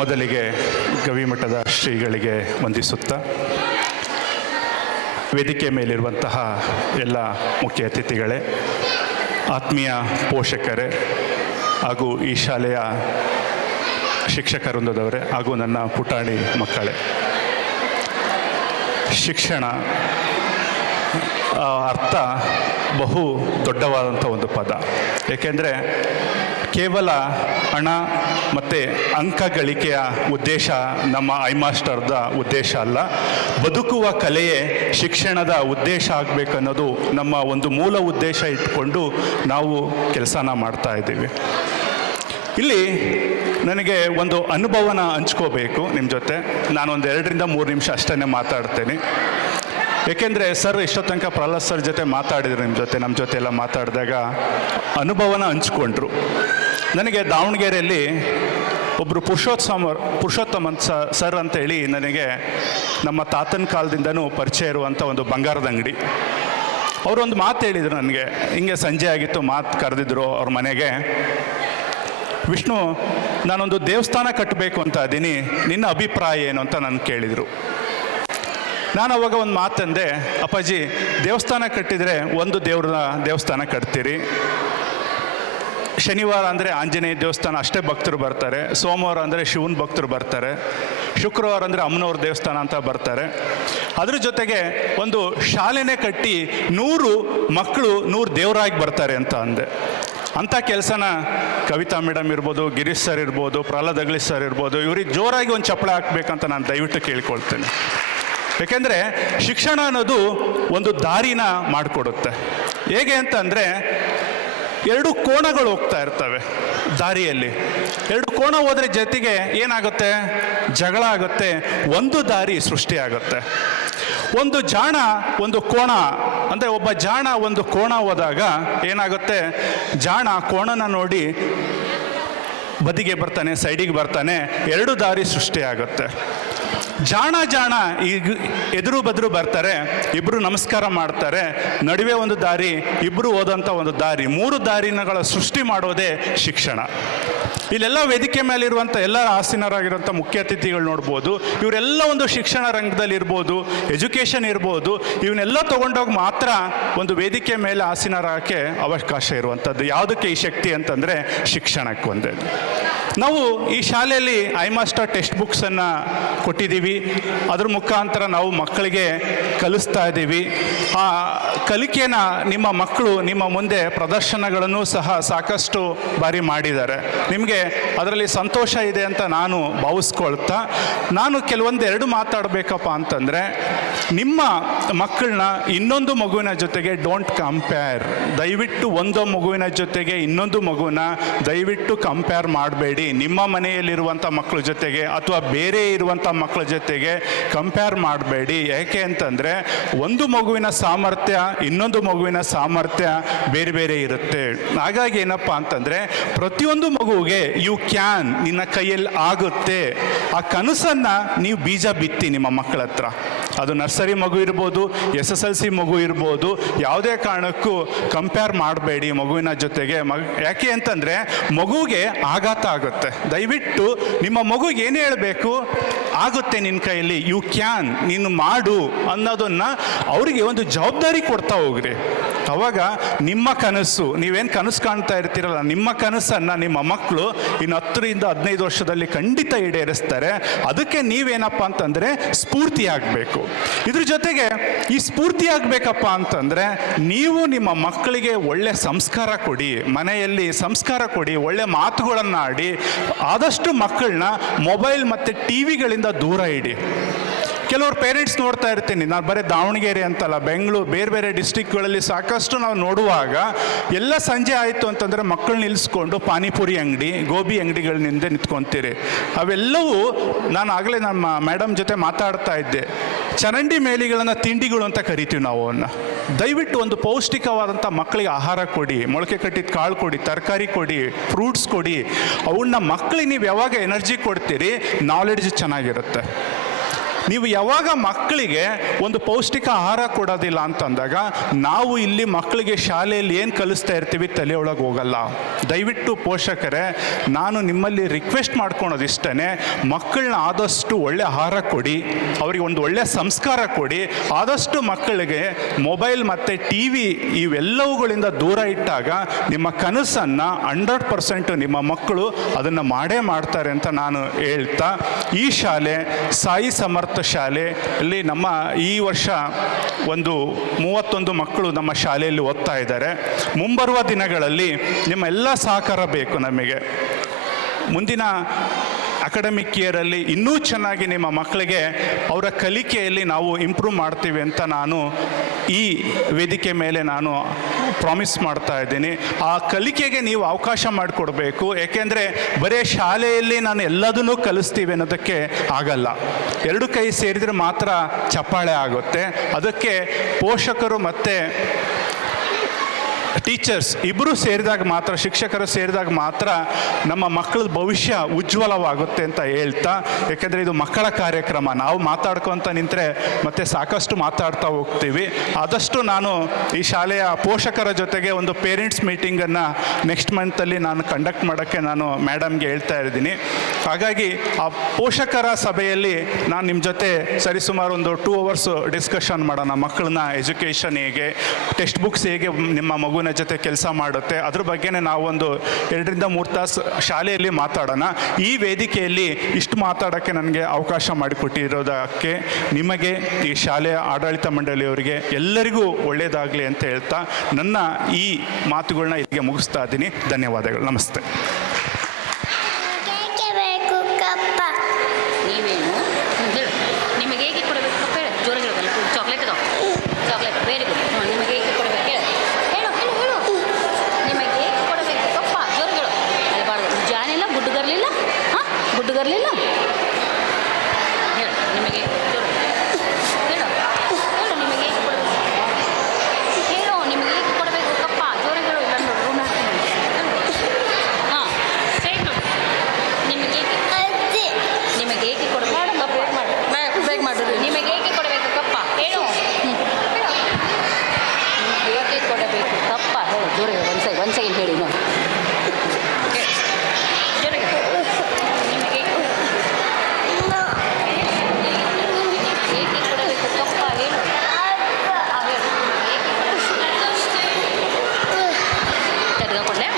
ಮೊದಲಿಗೆ ಗವಿಮಠದ ಶ್ರೀಗಳಿಗೆ ವಂದಿಸುತ್ತಾ, ವೇದಿಕೆ ಮೇಲಿರುವಂತಹ ಎಲ್ಲ ಮುಖ್ಯ ಅತಿಥಿಗಳೇ, ಆತ್ಮೀಯ ಪೋಷಕರೇ ಹಾಗೂ ಈ ಶಾಲೆಯ ಶಿಕ್ಷಕ ವೃಂದದವರೇ ಹಾಗೂ ನನ್ನ ಪುಟಾಣಿ ಮಕ್ಕಳೇ, ಶಿಕ್ಷಣ ಅರ್ಥ ಬಹು ದೊಡ್ಡವಾದಂಥ ಒಂದು ಪದ. ಏಕೆಂದರೆ ಕೇವಲ ಹಣ ಮತ್ತು ಅಂಕ ಗಳಿಕೆಯ ಉದ್ದೇಶ ನಮ್ಮ ಐಮಾಸ್ಟರ್ದ ಉದ್ದೇಶ ಅಲ್ಲ. ಬದುಕುವ ಕಲೆಯೇ ಶಿಕ್ಷಣದ ಉದ್ದೇಶ ಆಗಬೇಕನ್ನೋದು ನಮ್ಮ ಒಂದು ಮೂಲ ಉದ್ದೇಶ ಇಟ್ಕೊಂಡು ನಾವು ಕೆಲಸನ ಮಾಡ್ತಾ ಇದ್ದೀವಿ. ಇಲ್ಲಿ ನನಗೆ ಒಂದು ಅನುಭವನ ಹಂಚ್ಕೋಬೇಕು ನಿಮ್ಮ ಜೊತೆ. ನಾನೊಂದು 2ರಿಂದ 3 ನಿಮಿಷ ಅಷ್ಟೇ ಮಾತಾಡ್ತೇನೆ. ಏಕೆಂದರೆ ಸರ್ ಇಷ್ಟೋ ತನಕ ಪ್ರಹ್ಲಾದ್ ಸರ್ ಜೊತೆ ಮಾತಾಡಿದ್ರು, ನಮ್ಮ ಜೊತೆ ಎಲ್ಲ ಮಾತಾಡಿದಾಗ ಅನುಭವನ ಹಂಚ್ಕೊಂಡ್ರು. ನನಗೆ ದಾವಣಗೆರೆಯಲ್ಲಿ ಒಬ್ಬರು ಪುರುಷೋತ್ತಮನ್ ಸರ್ ಅಂತೇಳಿ ನನಗೆ ನಮ್ಮ ತಾತನ ಕಾಲದಿಂದನೂ ಪರಿಚಯ ಇರುವಂಥ ಒಂದು ಬಂಗಾರದ ಅಂಗಡಿ. ಅವರೊಂದು ಮಾತು ಹೇಳಿದರು ನನಗೆ. ಹಿಂಗೆ ಸಂಜೆ ಆಗಿತ್ತು, ಮಾತು ಕರೆದಿದ್ರು ಅವ್ರ ಮನೆಗೆ. ವಿಷ್ಣು, ನಾನೊಂದು ದೇವಸ್ಥಾನ ಕಟ್ಟಬೇಕು ಅಂತ ಇದ್ದೀನಿ, ನಿನ್ನ ಅಭಿಪ್ರಾಯ ಏನು ಅಂತ ನಾನು ಕೇಳಿದರು. ನಾನು ಅವಾಗ ಒಂದು ಮಾತಂದೆ, ಅಪ್ಪಾಜಿ ದೇವಸ್ಥಾನ ಕಟ್ಟಿದರೆ ಒಂದು ದೇವಸ್ಥಾನ ಕಟ್ತೀರಿ. ಶನಿವಾರ ಅಂದರೆ ಆಂಜನೇಯ ದೇವಸ್ಥಾನ ಅಷ್ಟೇ ಭಕ್ತರು ಬರ್ತಾರೆ, ಸೋಮವಾರ ಅಂದರೆ ಶಿವನ ಭಕ್ತರು ಬರ್ತಾರೆ, ಶುಕ್ರವಾರ ಅಂದರೆ ಅಮ್ಮನವ್ರ ದೇವಸ್ಥಾನ ಅಂತ ಬರ್ತಾರೆ. ಅದ್ರ ಜೊತೆಗೆ ಒಂದು ಶಾಲೆನೇ ಕಟ್ಟಿ 100 ಮಕ್ಕಳು 100 ದೇವರಾಗಿ ಬರ್ತಾರೆ ಅಂತ ಅಂದೆ. ಅಂಥ ಕೆಲಸನ ಕವಿತಾ ಮೇಡಮ್ ಇರ್ಬೋದು, ಗಿರೀಶ್ ಸರ್ ಇರ್ಬೋದು, ಪ್ರಹ್ಲಾದ್ ಅಗ್ಲಿ ಸರ್ ಇರ್ಬೋದು, ಇವ್ರಿಗೆ ಜೋರಾಗಿ ಒಂದು ಚಪ್ಪಳೆ ಹಾಕ್ಬೇಕಂತ ನಾನು ದಯವಿಟ್ಟು ಕೇಳ್ಕೊಳ್ತೇನೆ. ಏಕೆಂದರೆ ಶಿಕ್ಷಣ ಅನ್ನೋದು ಒಂದು ದಾರಿನ ಮಾಡಿಕೊಡುತ್ತೆ. ಹೇಗೆ ಅಂತಂದರೆ 2 ಕೋಣಗಳು ಹೋಗ್ತಾ ಇರ್ತವೆ ದಾರಿಯಲ್ಲಿ. 2 ಕೋಣ ಹೋದರೆ ಜೊತೆಗೆ ಏನಾಗುತ್ತೆ, ಜಗಳ ಆಗುತ್ತೆ, ಒಂದು ದಾರಿ ಸೃಷ್ಟಿಯಾಗುತ್ತೆ. ಒಂದು ಜಾಣ ಒಂದು ಕೋಣ ಅಂದರೆ ಒಬ್ಬ ಜಾಣ ಒಂದು ಕೋಣ ಹೋದಾಗ ಏನಾಗುತ್ತೆ, ಜಾಣ ಕೋಣನ ನೋಡಿ ಬದಿಗೆ ಬರ್ತಾನೆ, ಸೈಡಿಗೆ ಬರ್ತಾನೆ, 2 ದಾರಿ ಸೃಷ್ಟಿಯಾಗುತ್ತೆ. ಜಾಣ ಈಗ ಎದುರು ಬದ್ರು ಬರ್ತಾರೆ, ಇಬ್ಬರು ನಮಸ್ಕಾರ ಮಾಡ್ತಾರೆ, ನಡುವೆ ಒಂದು ದಾರಿ, ಇಬ್ಬರು ಹೋದಂಥ ಒಂದು ದಾರಿ, 3 ದಾರಿನಗಳ ಸೃಷ್ಟಿ ಮಾಡೋದೇ ಶಿಕ್ಷಣ. ಇಲ್ಲೆಲ್ಲ ವೇದಿಕೆ ಮೇಲಿರುವಂಥ ಎಲ್ಲ ಆಸೀನರಾಗಿರುವಂಥ ಮುಖ್ಯ ಅತಿಥಿಗಳು ನೋಡ್ಬೋದು. ಇವರೆಲ್ಲ ಒಂದು ಶಿಕ್ಷಣ ರಂಗದಲ್ಲಿ ಇರ್ಬೋದು, ಎಜುಕೇಷನ್ ಇರ್ಬೋದು, ಇವನ್ನೆಲ್ಲ ತೊಗೊಂಡೋಗಿ ಮಾತ್ರ ಒಂದು ವೇದಿಕೆ ಮೇಲೆ ಆಸೀನರಾಗಕ್ಕೆ ಅವಕಾಶ ಇರುವಂಥದ್ದು. ಯಾವುದಕ್ಕೆ ಈ ಶಕ್ತಿ ಅಂತಂದರೆ ಶಿಕ್ಷಣಕ್ಕೆ ಒಂದೇ. ನಾವು ಈ ಶಾಲೆಯಲ್ಲಿ ಐಮಾಸ್ಟರ್ ಟೆಕ್ಸ್ಟ್ ಬುಕ್ಸನ್ನು ಕೊಟ್ಟಿದ್ದೀವಿ. ಅದ್ರ ಮುಖಾಂತರ ನಾವು ಮಕ್ಕಳಿಗೆ ಕಲಿಸ್ತಾ ಇದ್ದೀವಿ. ಆ ಕಲಿಕೆನ ನಿಮ್ಮ ಮಕ್ಕಳು ನಿಮ್ಮ ಮುಂದೆ ಪ್ರದರ್ಶನಗಳನ್ನು ಸಹ ಸಾಕಷ್ಟು ಬಾರಿ ಮಾಡಿದ್ದಾರೆ. ನಿಮಗೆ ಅದರಲ್ಲಿ ಸಂತೋಷ ಇದೆ ಅಂತ ನಾನು ಭಾವಿಸ್ಕೊಳ್ತಾ, ನಾನು ಕೆಲವೊಂದು 2 ಮಾತಾಡಬೇಕಪ್ಪ ಅಂತಂದರೆ, ನಿಮ್ಮ ಮಕ್ಕಳನ್ನ ಇನ್ನೊಂದು ಮಗುವಿನ ಜೊತೆಗೆ ಡೋಂಟ್ ಕಂಪೇರ್. ದಯವಿಟ್ಟು ಒಂದು ಮಗುವಿನ ಜೊತೆಗೆ ಇನ್ನೊಂದು ಮಗುವಿನ ದಯವಿಟ್ಟು ಕಂಪೇರ್ ಮಾಡಬೇಡಿ. ನಿಮ್ಮ ಮನೆಯಲ್ಲಿರುವಂಥ ಮಕ್ಕಳ ಜೊತೆಗೆ ಅಥವಾ ಬೇರೆ ಇರುವಂಥ ಮಕ್ಕಳ ಜೊತೆಗೆ ಕಂಪೇರ್ ಮಾಡಬೇಡಿ. ಯಾಕೆ ಅಂತಂದರೆ ಒಂದು ಮಗುವಿನ ಸಾಮರ್ಥ್ಯ ಇನ್ನೊಂದು ಮಗುವಿನ ಸಾಮರ್ಥ್ಯ ಬೇರೆ ಬೇರೆ ಇರುತ್ತೆ. ಹಾಗಾಗಿ ಏನಪ್ಪ ಅಂತಂದರೆ ಪ್ರತಿಯೊಂದು ಮಗುವಿಗೆ ಯು ಕ್ಯಾನ್, ನಿನ್ನ ಕೈಯಲ್ಲಿ ಆಗುತ್ತೆ, ಆ ಕನಸನ್ನು ನೀವು ಬೀಜ ಬಿತ್ತಿ ನಿಮ್ಮ ಮಕ್ಕಳ ಹತ್ರ. ಅದು ನರ್ಸರಿ ಮಗು ಇರ್ಬೋದು, SSLC ಮಗು ಇರ್ಬೋದು, ಯಾವುದೇ ಕಾರಣಕ್ಕೂ ಕಂಪೇರ್ ಮಾಡಬೇಡಿ ಮಗುವಿನ ಜೊತೆಗೆ. ಯಾಕೆ ಅಂತಂದರೆ ಮಗುಗೆ ಆಘಾತ ಆಗುತ್ತೆ. ದಯವಿಟ್ಟು ನಿಮ್ಮ ಮಗುಗೆ ಏನು ಹೇಳಬೇಕು, ಆಗುತ್ತೆ ನಿನ್ನ ಕೈಯಲ್ಲಿ, ಯು ಕ್ಯಾನ್, ನೀನು ಮಾಡು ಅನ್ನೋದನ್ನು ಅವರಿಗೆ ಒಂದು ಜವಾಬ್ದಾರಿ ಕೊಡ್ತಾ ಹೋಗ್ರಿ. ಅವಾಗ ನಿಮ್ಮ ಕನಸು, ನೀವೇನು ಕನಸು ಕಾಣ್ತಾ ಇರ್ತೀರಲ್ಲ, ನಿಮ್ಮ ಕನಸನ್ನು ನಿಮ್ಮ ಮಕ್ಕಳು ಇನ್ನು 10-15 ವರ್ಷದಲ್ಲಿ ಖಂಡಿತ ಈಡೇರಿಸ್ತಾರೆ. ಅದಕ್ಕೆ ನೀವೇನಪ್ಪ ಅಂತಂದರೆ ಸ್ಫೂರ್ತಿ ಆಗಬೇಕು. ಇದ್ರ ಜೊತೆಗೆ ಈ ಸ್ಫೂರ್ತಿ ಆಗಬೇಕಪ್ಪ ಅಂತಂದರೆ ನೀವು ನಿಮ್ಮ ಮಕ್ಕಳಿಗೆ ಒಳ್ಳೆ ಸಂಸ್ಕಾರ ಕೊಡಿ, ಮನೆಯಲ್ಲಿ ಸಂಸ್ಕಾರ ಕೊಡಿ, ಒಳ್ಳೆ ಮಾತುಗಳನ್ನು ಆಡಿ. ಆದಷ್ಟು ಮಕ್ಕಳನ್ನ ಮೊಬೈಲ್ ಮತ್ತು ಟಿವಿಗಳಿಂದ ದೂರ ಇಡಿ. ಕೆಲವರು ಪೇರೆಂಟ್ಸ್ ನೋಡ್ತಾ ಇರ್ತೀನಿ, ನಾನು ಬರೀ ದಾವಣಗೆರೆ ಅಂತಲ್ಲ, ಬೆಂಗಳೂರು, ಬೇರೆ ಬೇರೆ ಡಿಸ್ಟಿಕ್ಗಳಲ್ಲಿ ಸಾಕಷ್ಟು ನಾವು ನೋಡುವಾಗ ಎಲ್ಲ ಸಂಜೆ ಆಯಿತು ಅಂತಂದರೆ ಮಕ್ಕಳು ನಿಲ್ಲಿಸ್ಕೊಂಡು ಪಾನಿಪುರಿ ಅಂಗಡಿ, ಗೋಬಿ ಅಂಗಡಿಗಳಿಂದ ನಿಂತ್ಕೊತೀರಿ. ಅವೆಲ್ಲವೂ ನಾನು ಆಗಲೇ ನಮ್ಮ ಮೇಡಮ್ ಜೊತೆ ಮಾತಾಡ್ತಾ ಇದ್ದೆ, ಚರಂಡಿ ಮೇಲಿಗಳನ್ನು ತಿಂಡಿಗಳು ಅಂತ ಕರಿತೀವಿ ನಾವು ಅವನ್ನ. ದಯವಿಟ್ಟು ಒಂದು ಪೌಷ್ಟಿಕವಾದಂಥ ಮಕ್ಕಳಿಗೆ ಆಹಾರ ಕೊಡಿ, ಮೊಳಕೆ ಕಟ್ಟಿದ ಕಾಳು ಕೊಡಿ, ತರಕಾರಿ ಕೊಡಿ, ಫ್ರೂಟ್ಸ್ ಕೊಡಿ. ಅವನ್ನ ಮಕ್ಕಳಿಗೆ ನೀವು ಯಾವಾಗ ಎನರ್ಜಿ ಕೊಡ್ತೀರಿ, ನಾಲೆಡ್ಜ್ ಚೆನ್ನಾಗಿರುತ್ತೆ. ನೀವು ಯಾವಾಗ ಮಕ್ಕಳಿಗೆ ಒಂದು ಪೌಷ್ಟಿಕ ಆಹಾರ ಕೊಡೋದಿಲ್ಲ ಅಂತಂದಾಗ ನಾವು ಇಲ್ಲಿ ಮಕ್ಕಳಿಗೆ ಶಾಲೆಯಲ್ಲಿ ಏನು ಕಲಿಸ್ತಾ ಇರ್ತೀವಿ ತಲೆಯೊಳಗೆ ಹೋಗಲ್ಲ. ದಯವಿಟ್ಟು ಪೋಷಕರೇ, ನಾನು ನಿಮ್ಮಲ್ಲಿ ರಿಕ್ವೆಸ್ಟ್ ಮಾಡ್ಕೊಳೋದು ಇಷ್ಟೇ, ಮಕ್ಕಳನ್ನ ಆದಷ್ಟು ಒಳ್ಳೆ ಆಹಾರ ಕೊಡಿ, ಅವರಿಗೆ ಒಂದು ಒಳ್ಳೆಯ ಸಂಸ್ಕಾರ ಕೊಡಿ. ಆದಷ್ಟು ಮಕ್ಕಳಿಗೆ ಮೊಬೈಲ್ ಮತ್ತು TV ಇವೆಲ್ಲವುಗಳಿಂದ ದೂರ ಇಟ್ಟಾಗ ನಿಮ್ಮ ಕನಸನ್ನು 100% ನಿಮ್ಮ ಮಕ್ಕಳು ಅದನ್ನು ಮಾಡೇ ಮಾಡ್ತಾರೆ ಅಂತ ನಾನು ಹೇಳ್ತಾ, ಈ ಶಾಲೆ ಸಾಯಿ ಸಮರ್ಥ ಶಾಲೆಯಲ್ಲಿ ನಮ್ಮ ಈ ವರ್ಷ ಒಂದು 31 ಮಕ್ಕಳು ನಮ್ಮ ಶಾಲೆಯಲ್ಲಿ ಓದ್ತಾ ಇದ್ದಾರೆ. ಮುಂಬರುವ ದಿನಗಳಲ್ಲಿ ನಿಮ್ಮ ಎಲ್ಲ ಸಹಕಾರ ಬೇಕು ನಮಗೆ. ಮುಂದಿನ ಅಕಾಡೆಮಿಕ್ ಇಯರಲ್ಲಿ ಇನ್ನೂ ಚೆನ್ನಾಗಿ ನಿಮ್ಮ ಮಕ್ಕಳಿಗೆ ಅವರ ಕಲಿಕೆಯಲ್ಲಿ ನಾವು ಇಂಪ್ರೂವ್ ಮಾಡ್ತೀವಿ ಅಂತ ನಾನು ಈ ವೇದಿಕೆ ಮೇಲೆ ನಾನು ಪ್ರಾಮಿಸ್ ಮಾಡ್ತಾ ಇದ್ದೀನಿ. ಆ ಕಲಿಕೆಗೆ ನೀವು ಅವಕಾಶ ಮಾಡಿಕೊಡ್ಬೇಕು. ಏಕೆಂದರೆ ಬರೀ ಶಾಲೆಯಲ್ಲಿ ನಾನು ಎಲ್ಲದನ್ನೂ ಕಲಿಸ್ತೀವಿ ಅನ್ನೋದಕ್ಕೆ ಆಗಲ್ಲ. 2 ಕೈ ಸೇರಿದರೆ ಮಾತ್ರ ಚಪ್ಪಾಳೆ ಆಗುತ್ತೆ. ಅದಕ್ಕೆ ಪೋಷಕರು ಮತ್ತು ಟೀಚರ್ಸ್ ಇಬ್ಬರು ಸೇರಿದಾಗ ಮಾತ್ರ, ಶಿಕ್ಷಕರು ಸೇರಿದಾಗ ಮಾತ್ರ ನಮ್ಮ ಮಕ್ಕಳ ಭವಿಷ್ಯ ಉಜ್ವಲವಾಗುತ್ತೆ ಅಂತ ಹೇಳ್ತಾ, ಯಾಕೆಂದರೆ ಇದು ಮಕ್ಕಳ ಕಾರ್ಯಕ್ರಮ, ನಾವು ಮಾತಾಡ್ಕೊತ ನಿಂತರೆ ಮತ್ತೆ ಸಾಕಷ್ಟು ಮಾತಾಡ್ತಾ ಹೋಗ್ತೀವಿ. ಆದಷ್ಟು ನಾನು ಈ ಶಾಲೆಯ ಪೋಷಕರ ಜೊತೆಗೆ ಒಂದು ಪೇರೆಂಟ್ಸ್ ಮೀಟಿಂಗನ್ನು ನೆಕ್ಸ್ಟ್ ಮಂತಲ್ಲಿ ನಾನು ಕಂಡಕ್ಟ್ ಮಾಡೋಕ್ಕೆ ನಾನು ಮೇಡಮ್ಗೆ ಹೇಳ್ತಾ ಇದ್ದೀನಿ. ಹಾಗಾಗಿ ಆ ಪೋಷಕರ ಸಭೆಯಲ್ಲಿ ನಾನು ನಿಮ್ಮ ಜೊತೆ ಸರಿಸುಮಾರು ಒಂದು 2 hours ಡಿಸ್ಕಷನ್ ಮಾಡೋಣ. ಮಕ್ಕಳನ್ನ ಎಜುಕೇಷನ್ ಹೇಗೆ, ಟೆಕ್ಸ್ಟ್ ಬುಕ್ಸ್ ಹೇಗೆ ನಿಮ್ಮ ಮಗುವಿನ ಜೊತೆ ಕೆಲಸ ಮಾಡುತ್ತೆ, ಅದ್ರ ಬಗ್ಗೆನೇ ನಾವೊಂದು 2-3 ತಾಸು ಶಾಲೆಯಲ್ಲಿ ಮಾತಾಡೋಣ. ಈ ವೇದಿಕೆಯಲ್ಲಿ ಇಷ್ಟು ಮಾತಾಡೋಕ್ಕೆ ನನಗೆ ಅವಕಾಶ ಮಾಡಿಕೊಟ್ಟಿರೋದಕ್ಕೆ ನಿಮಗೆ, ಈ ಶಾಲೆಯ ಆಡಳಿತ ಮಂಡಳಿಯವರಿಗೆ ಎಲ್ಲರಿಗೂ ಒಳ್ಳೆಯದಾಗಲಿ ಅಂತ ಹೇಳ್ತಾ ನನ್ನ ಈ ಮಾತುಗಳನ್ನ ಇಲ್ಲಿಗೆ ಮುಗಿಸ್ತಾ ಇದ್ದೀನಿ. ಧನ್ಯವಾದಗಳು. ನಮಸ್ತೆ. ಕೇಕೆ ಬೇಕು ಕಪ್ಪ. ನೀವೇನು ಹೇಳು, ನಿಮಗೆ ಹೇಗೆ ಕೊಡಬೇಕು ಕಪ್ಪ ಹೇಳು, ಜೋರು ಹೇಳೋದಲ್ಲ, ಚಾಕ್ಲೇಟ್ ಇದಾವೆ, ಚಾಕ್ಲೇಟ್ ವೆರಿ ಗುಡ್. ನಿಮಗೆ ಹೇಗೆ ಕೊಡಬೇಕು ಹೇಳು, ಹೇಳು ಹೇಳು ಹೇಳು, ನಿಮಗೆ ಹೇಗೆ ಕೊಡಬೇಕು ಕಪ್ಪ, ಜೋರು ಹೇಳು, ಅಲ್ಬಾರ್ದು, ಜಾನಿಲ್ಲ, ಗುಡ್ಡುಗರ್ಲಿಲ್ಲ, ಹಾಂ ಗುಡ್ಡುಗರ್ಲಿಲ್ಲ, ಹೇಳು ನಿಮಗೆ ಜೋರು ಹೇಳು, ಹೇಳು ನಿಮಗೆ ಹೇಗೆ ಕೊಡಬೇಕು, ಹೇಳು ನಿಮಗೆ ಹೇಗೆ ಕೊಡಬೇಕು ಕಪ್ಪ, ಜೋರು ಹೇಳು, ಇಲ್ಲ ರೂಮ್ ಹಾಕ್ತೀನಿ. ಹಾಂ ಸರಿ ನೋಡಿ, ನಿಮಗೆ ಹೇಗೆ ಅಜ್ಜಿ ನಿಮಗೆ ಹೇಗೆ ಕೊಡಬೇಕು ಕಪ್ಪ, ಬೇಗ ಮಾಡಿ ನಿಮಗೆ ಹೇಗೆ ಕೊಡಬೇಕು ಕಪ್ಪ ಹೇಳು, ಹೇಗೆ ಕೊಡಬೇಕು ಕಪ್ಪ ಹೇಳು, ಜೋರ ಹೇಳು, ಒಂದು ಸೆಕೆಂಡ್ ಹೇಳಿ ನೋಡಿ, ಜೋರಾಗಿ ನಿಮಗೆ ಹೇಗೆ ಕೊಡಬೇಕು ಕಪ್ಪ ಹೇಳು, ಹೇಳು ತೆಗೆದುಕೊಳ್ಳೆ.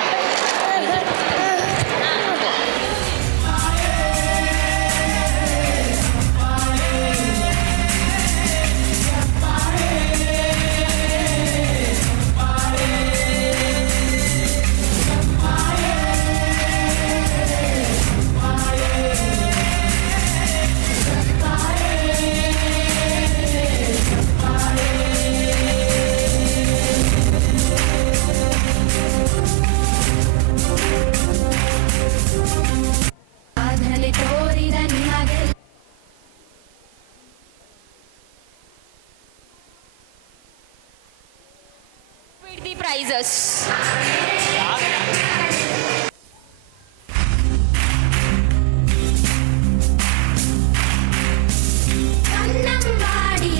The prizes. ಕನ್ನಂಬಾಡಿ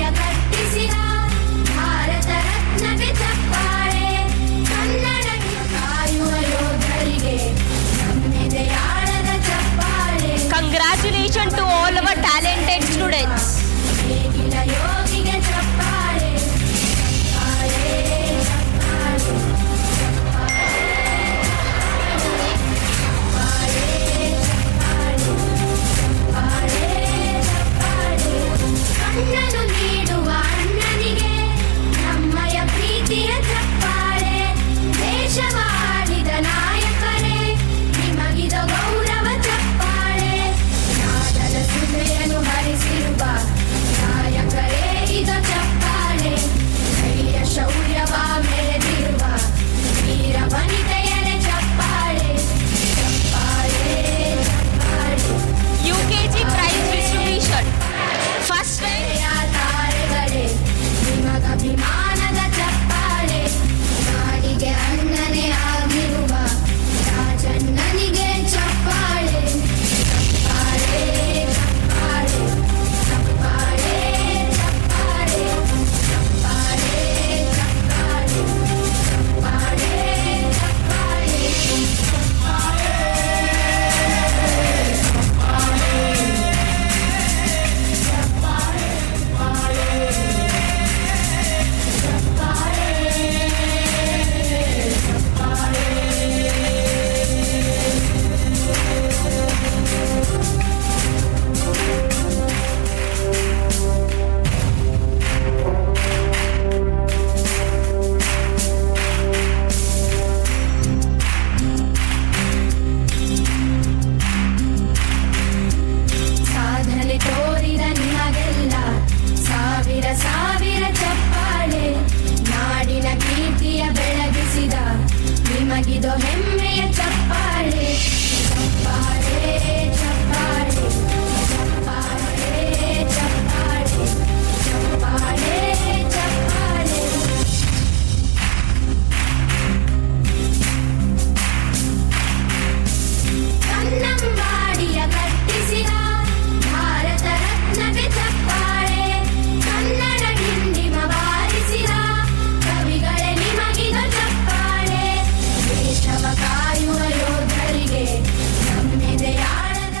ಇದು ಹೆಮ್ಮೆಯ ಚಪ್ಪಾಳೆ ಚಪ್ಪಾಳೆ ಚಪ್ಪಾಳೆ ಚಪ್ಪಾಳೆ ಚಪ್ಪಾಳೆ ಚಪ್ಪಾಳೆ ಚಪ್ಪಾಳೆ ಕನ್ನಂಬಾಡಿಯ ಕಟ್ಟಿಸಿದ ಭಾರತ ರತ್ನಕ್ಕೆ ಚಪ್ಪಾಳೆ ಕನ್ನಡ ಡಿಂಡಿಮ ಬಾರಿಸಿದ ಕವಿಗಳೇ ನಿಮಗಿದ ಚಪ್ಪಾಳೆ ದೇಶವ ಕಾಯುವ ಯೋಧರಿಗೆ ನಮ್ಮೆದೆಯಾಳದ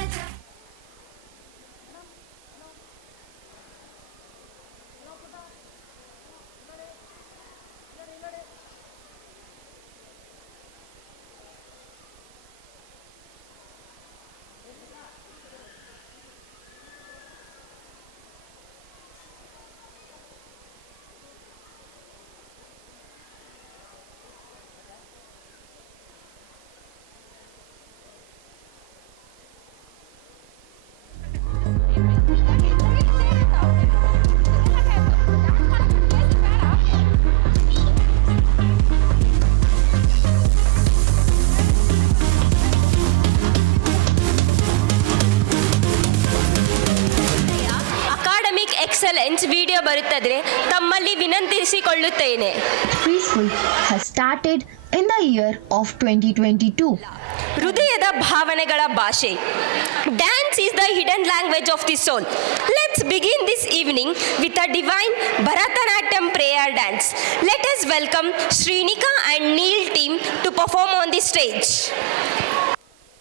ಅಕಾಡೆಮಿಕ್ ಎಕ್ಸಲೆನ್ಸ್ ವಿಡಿಯೋ ಬರುತ್ತದೆ ತಮ್ಮಲ್ಲಿ ವಿನಂತಿಸಿಕೊಳ್ಳುತ್ತೇನೆ. Preschool has started in the year of 2022. ಹೃದಯದ ಭಾವನೆಗಳ ಭಾಷೆ. Dance is the hidden language of the soul. Let's begin this evening with a divine Bharatanatyam prayer dance. Let us welcome Srinika and Neil team to perform on the stage.